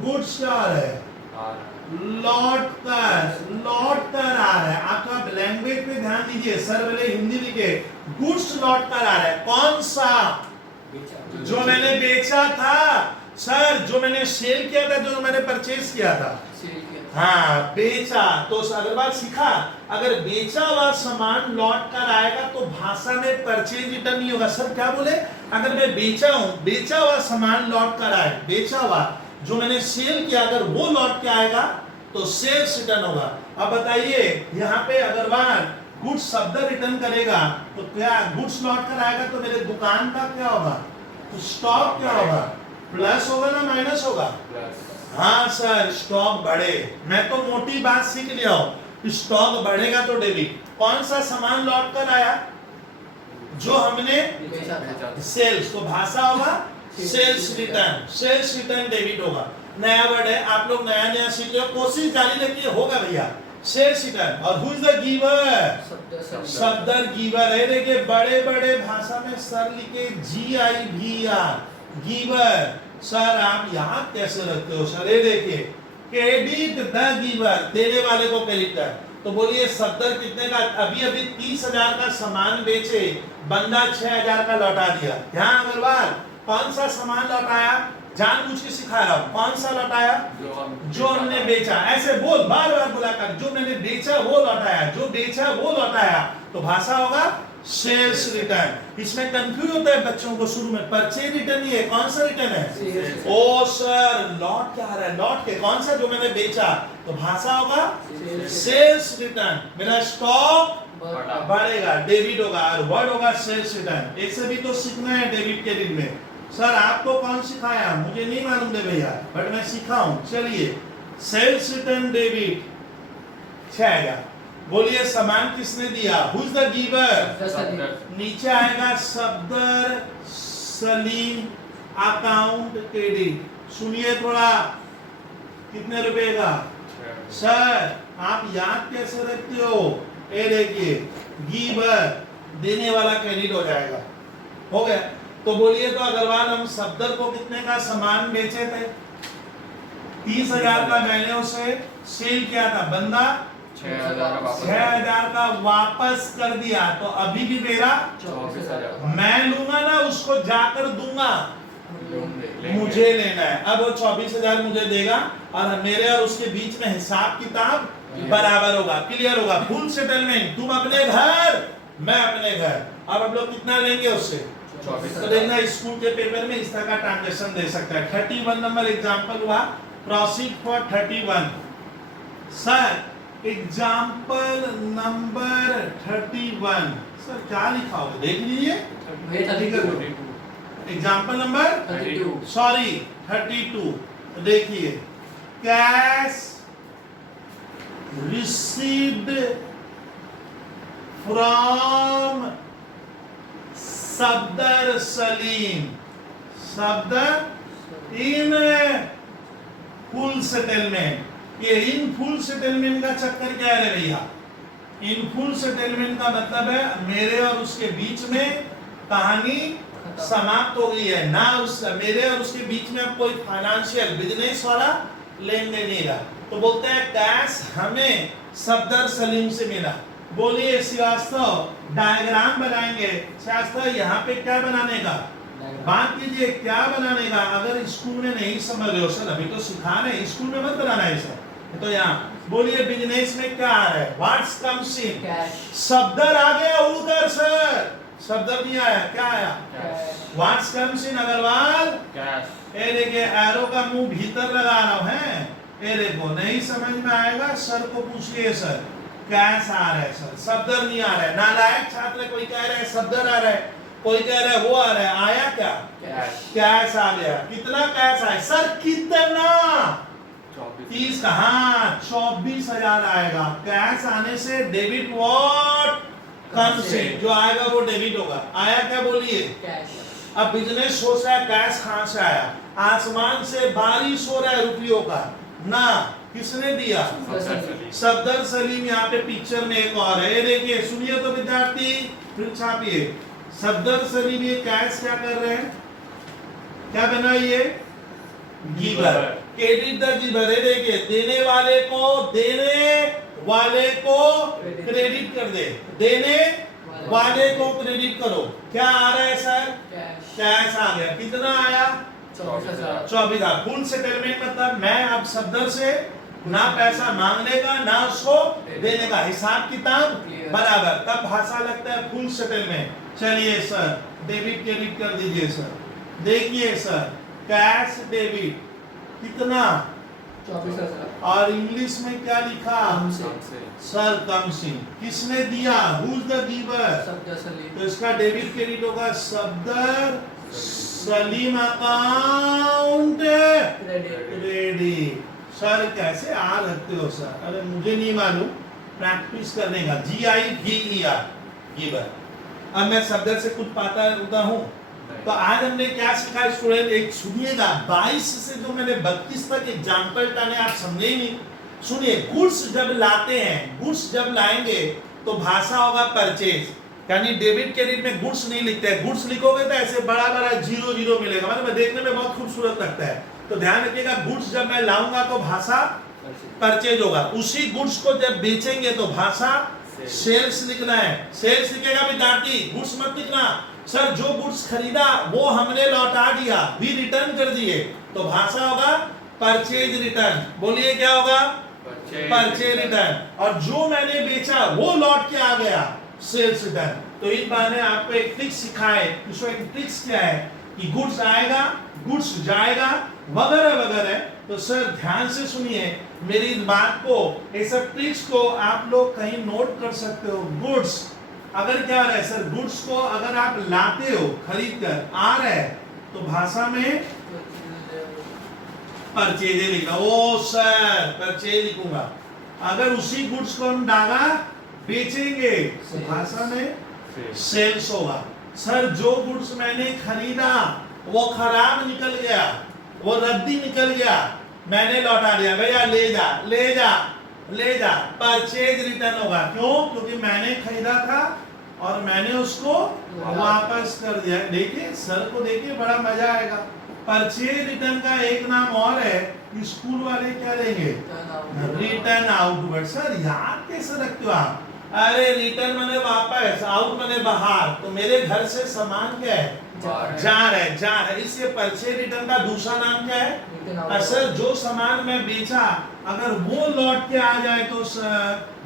गुड्स क्या आ रहा है? लौट कर आ रहा है। आपका लैंग्वेज पे ध्यान दीजिए, सर बोले हिंदी लिखे, गुड्स लौट कर आ रहा है। कौन सा? जो मैंने बेचा था सर, जो मैंने सेल किया था, जो मैंने परचेज किया था। हाँ, बेचा। तो अगर बात सीखा, अगर बेचा हुआ सामान लौट कर आएगा तो भाषा में परचेज रिटर्न नहीं होगा। सर क्या बोले? अगर मैं बेचा हूं, बेचा हुआ सामान लौट कर आए, बेचा हुआ जो मैंने सेल किया, अगर वो लौट के आएगा तो सेल्स रिटर्न होगा। अब बताइए, यहाँ पे अग्रवाल गुड्स शब्द रिटर्न करेगा तो क्या गुड्स लौट कर आएगा तो मेरे दुकान का क्या होगा? तो स्टॉक क्या होगा? प्लस होगा ना माइनस होगा? हाँ सर, स्टॉक बढ़े। मैं तो मोटी बात सीख लिया हूं, स्टॉक बढ़ेगा तो डेबिट। कौन सा सामान लौट कर आया? जो हमने सेल्स, तो भाषा होगा sales return. Sales return debit होगा। नया वर्ड है, आप लोग नया नया सीख लो, कोशिश जारी रखिए, होगा भैया। Sales return. और who is the giver? Shabdar giver है। देखिए बड़े बड़े भाषा में सर लिखे GIVR, गिवर। सर आप यहाँ कैसे रखते हो सर? ये देखिए, क्रेडिट द गिवर, देने वाले को क्रेडिट कर। तो बोलिए सब्दर कितने का? अभी अभी 30,000 का सामान बेचे, बंदा 6,000 का लौटा दिया। यहाँ अग्रवाल कौन सा सामान लौटाया? जानबूझ के सिखा रहा हूं, कौन सा लौटाया? जो हमने बेचा। ऐसे बोल, बार बार बोला कर, जो मैंने बेचा वो लौटाया, जो बेचा वो लौटाया। तो भाषा होगा सेल्स रिटर्न। इसमें कंफ्यूज होता है बच्चों को शुरू में, परचेज रिटर्न ही है। कौन सा रिटर्न है? ओ सर, लौट क्या आ रहा है? लौट के कौन सा? जो मैंने बेचा। तो भाषा होगा सेल्स रिटर्न। मेरा स्टॉक बढ़ेगा, डेबिट होगा, और वर्ड होगा सेल्स रिटर्न। ऐसे भी तो सीखना है डेबिट क्रेडिट में। सर आपको कौन सिखाया? मुझे नहीं मालूम दे भैया, बट मैं सीखा हूं। चलिए, सेल्स रिटर्न डेबिट 6,000। बोलिए सामान किसने दिया? Who is the giver? नीचे आएगा सब्दर सलीम अकाउंट क्रेडिट। सुनिए थोड़ा, कितने रुपए का? सर आप याद कैसे रखते हो? ये देखिए, गिवर देने वाला क्रेडिट हो जाएगा। हो गया। तो बोलिए तो अग्रवाल, हम सब्दर को कितने का सामान बेचे थे? 30,000 का मैंने उसे सेल किया था, बंदा 6,000 का वापस कर दिया। तो अभी भी मेरा 24,000 मैं लूंगा ना, उसको जाकर दूंगा, मुझे लेना है। अब वो 24,000 मुझे देगा और मेरे और उसके बीच में हिसाब किताब बराबर होगा, क्लियर होगा। फुल सेटलमेंट, तुम अपने घर, मैं अपने घर। अब हम लोग कितना लेंगे उससे? तो देखना, स्कूल के पेपर में इस तरह का ट्रांजेक्शन दे सकता है। 31 नंबर एग्जांपल हुआ, proceed for 31। Sir example number 31, sir क्या लिखा होगा देख लीजिए। Example number 32। देखिए, cash received from Sabdar Salim, Sabdar in full settlement. ये इन फुल सेटलमेंट का चक्कर क्या है भैया? इन फुल सेटलमेंट का मतलब है मेरे और उसके बीच में कहानी समाप्त हो गई है ना, उस मेरे और उसके बीच में अब कोई फाइनेंशियल बिजनेस वाला लेन देन नहीं रहा। तो बोलते हैं कैश हमें सब्दर सलीम से मिला। बोलिए श्रीवास्तव, डायग्राम बनाएंगे। श्रीवास्तव यहाँ पे क्या बनाने का? बात कीजिए, क्या बनाने का? अगर स्कूल में नहीं समझ रहे हो सर, अभी तो सिखा रहे हैं, स्कूल में मत बनाना है सर। तो यहाँ बोलिए बिजनेस में क्या आ रहा है? व्हाट्स कम्स इन? सब्दर आ गया उधर सर, सब्दर नहीं आया, क्या आया? What's comes in Agarwal? ये देखिए, एरो का मुंह भीतर लगा रहा हूं है। ये देखो, नहीं समझ में आएगा सर को पूछिए, सर कैश आ रहा है सर, सब्दर नहीं आ रहा है। नालायक छात्र, कोई कह रहा है सब्दर आ रहा है, कोई कह रहा है वो आ रहा है। आया क्या? कैश आ गया। कितना कैश आया सर? कितना? 30 का। हाँ, 24,000 आएगा। कैश आने से डेबिट व्हाट कम्स इन, जो आएगा वो डेबिट होगा। आया क्या? बोलिए। अब बिजनेस सोच रहा है कैश कहां से आया? आसमान से बारिश हो रहा है रुपयों का ना, किसने दिया? सब्दर सलीम। यहाँ पे पिक्चर में एक और है, देखिए सुनिए तो विद्यार्थी, फिर छापिए। सब्दर सलीम ये कैश क्या कर रहे हैं? क्या बना ये? Giver, credit the giver. ये देखिए, देने वाले को क्रेडिट कर दे, देने वाले को क्रेडिट करो। क्या आ रहा है सर? कैश आ गया। कितना आया? 24,000। फुल सेटलमेंट मतलब मैं अब सफदर से ना पैसा मांगने का ना उसको देने का, हिसाब किताब बराबर, तब भाषा लगता है फुल सेटलमेंट। चलिए सर, डेबिट क्रेडिट कर दीजिए सर। देखिए सर, कैश डेबिट कितना? 24,000। और इंग्लिश में क्या लिखा? सर कम सिंह। किसने दिया? Who is the giver? तो इसका डेबिट क्रेडिट होगा Safdar Salim account credit. Sir कैसे आ रखते हो सर? अरे मुझे नहीं मालूम, प्रैक्टिस करने का। GIVER giver. अब मैं सफदर से कुछ पाता होता हूँ। तो आज हमने क्या सीखा स्टूडेंट? एक सुनिएगा, 22 से जो मैंने 32 तक एग्जाम्पल टाने, आप समझे ही नहीं। सुनिए, गुड्स जब लाते हैं, गुड्स जब लाएंगे तो भाषा होगा परचेज, यानी डेबिट क्रेडिट में गुड्स नहीं लिखते हैं। गुड्स लिखोगे तो ऐसे बड़ा बड़ा 0 मिलेगा, मतलब देखने में बहुत खूबसूरत लगता है। तो ध्यान रखिएगा, गुड्स जब मैं लाऊंगा तो भाषा परचेज होगा। उसी गुड्स को जब बेचेंगे तो भाषा सेल्स लिखना है। सेल्स लिखेगा विद्यार्थी, गुड्स मत लिखना। सर जो गुड्स खरीदा वो हमने लौटा दिया, भी रिटर्न कर दिए, तो भाषा होगा परचेज रिटर्न। बोलिए क्या होगा? Purchase return. और जो मैंने बेचा वो लौट के आ गया, सेल्स रिटर्न। तो इस बार ने आपको एक ट्रिक सिखाए। इसको एक ट्रिक्स क्या है कि गुड्स आएगा, गुड्स जाएगा, वगैरह वगैरह। तो सर ध्यान से सुनिए मेरी इस बात को, ये सब ट्रिक्स को आप लोग कहीं नोट कर सकते हो। गुड्स अगर क्या रहा है सर, गुड्स को अगर आप लाते हो खरीद कर, आ रहा है, तो भाषा में परचेज लिखना। ओ सर परचेज लिखूंगा। अगर उसी गुड्स को हम डागा बेचेंगे तो भाषा में सेल्स होगा। सर जो गुड्स मैंने खरीदा वो खराब निकल गया, वो रद्दी निकल गया, मैंने लौटा दिया, भैया ले जा ले जा ले जा, परचेज रिटर्न होगा। क्यों? क्योंकि मैंने खरीदा था और मैंने उसको वापस कर दिया। देखिए सर को देखिए, बड़ा मजा आएगा। परचेज रिटर्न का एक नाम और है, स्कूल वाले क्या लेंगे? Return outward. सर याद कैसे रखते हो आप? अरे रिटर्न माने वापस, आउट माने बाहर। तो मेरे घर से सामान क्या है? जा रहा है। इससे परचेज रिटर्न का दूसरा नाम क्या है? सर जो सामान मैं बेचा अगर वो लौट के आ जाए तो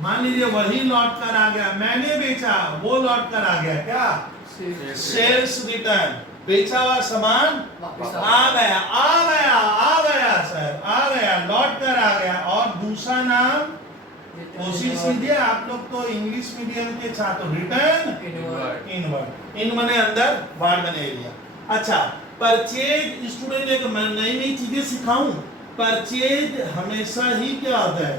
मान लीजिए वही लौट कर आ गया, मैंने बेचा वो लौट कर आ गया, क्या? Sales return. बेचा हुआ सामान आ गया सर, आ गया, लौट कर आ गया। और दूसरा नाम कोशिश कीजिए, आप लोग तो इंग्लिश मीडियम के छात्र, रिटर्न इनवर्ड। इन माने अंदर, वर्ड माने एरिया। अच्छा, परचेज स्टूडेंट एक नई चीजें सिखाऊं। परचेज हमेशा ही क्या होता है?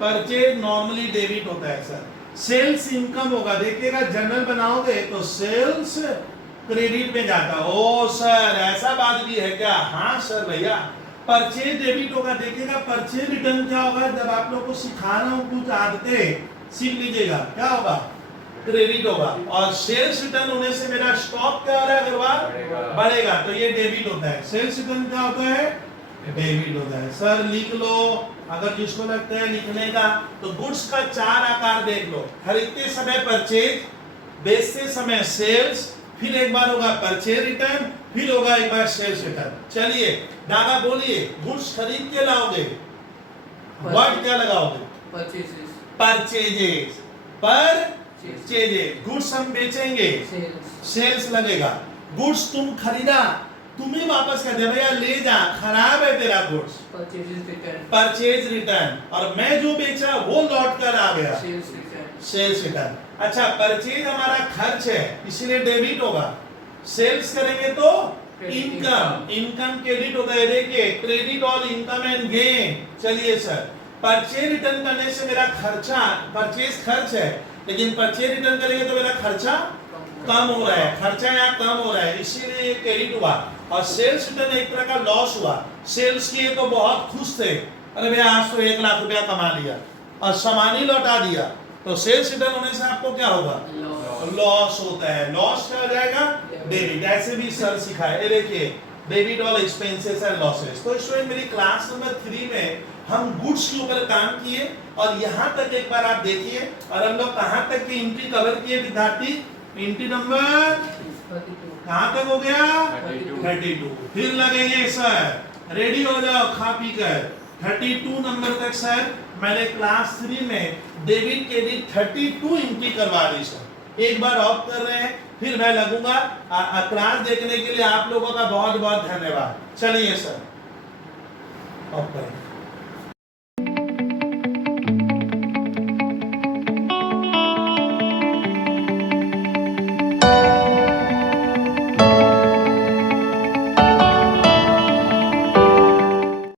परचेज नॉर्मली डेबिट होता है सर। सेल्स इनकम होगा, देखिएगा जनरल बनाओगे तो सेल्स क्रेडिट में जाता। ओ सर ऐसा बात भी है क्या? हाँ सर भैया। परचेज डेबिट होगा, देखिएगा परचेज रिटर्न क्या होगा? जब आप लोग को सिखा रहा हूं कुछ आदतें, सीख लीजिएगा, क्या होगा? क्रेडिट होगा। और सेल्स रिटर्न होने से मेरा स्टॉक क्या हो रहा है? बढ़ेगा, तो ये डेबिट होता है। सेल्स रिटर्न क्या होता है? डेबिट होता है। सर लिख लो, अगर जिसको लगता है लिखने का, तो गुड्स का 4 आकार देख लो। खरीदते समय परचेज, बेचते समय सेल्स, फिर एक बार होगा परचेज रिटर्न, फिर होगा एक बार सेल्स रिटर्न। चलिए दादा बोलिए, गुड्स खरीद के लाओगे, वर्ड क्या लगाओगे? परचेजेस। परचेजेस। गुड्स हम बेचेंगे, सेल्स लगेगा। गुड्स तुम खरीदा, तुम्हें वापस कर दिया, भैया ले जा, खराब है तेरा गुड्स, परचेज रिटर्न। और मैं जो बेचा वो लौट कर आ गया, सेल्स रिटर्न। अच्छा, परचेज हमारा खर्च है इसलिए डेबिट होगा। सेल्स करेंगे तो इनकम, इनकम क्रेडिट होता है। देखिए credit all income and gain. चलिए सर, परचेज रिटर्न करने से मेरा खर्चा, परचेज खर्च है, लेकिन परचेज रिटर्न करेंगे तो मेरा खर्चा कम हो रहा है, खर्चा यहाँ कम हो रहा है, इसीलिए ये क्रेडिट हुआ। और सेल्स रिटर्न एक तरह का लॉस हुआ। सेल्स किए तो बहुत खुश थे, अरे भैया आज तो 1 लाख रुपया कमा लिया और सामान ही लौटा दिया। तो सेल्स रिटर्न होने से आपको क्या होगा? लॉस होता है। लॉस क्या हो जाएगा? डेबिट। ऐसे भी सर सिखाए। देखिए debit all expenses and losses. तो स्टूडेंट मेरी क्लास नंबर 3 में हम गुड्स के ऊपर काम किए और यहाँ तक एक बार आप देखिए और हम लोग कहाँ तक की एंट्री कवर किए विद्यार्थी? एंट्री नंबर 32 कहाँ तक हो गया? 32 32। फिर लगेंगे सर रेडी हो जाओ खा पी कर 32 नंबर तक सर मैंने क्लास 3 में डेबिट क्रेडिट 32 एंट्री करवा दी सर। एक बार ऑफ कर रहे हैं फिर मैं लगूंगा। क्लास देखने के लिए आप लोगों का बहुत बहुत धन्यवाद। चलिए सर ऑफ करें।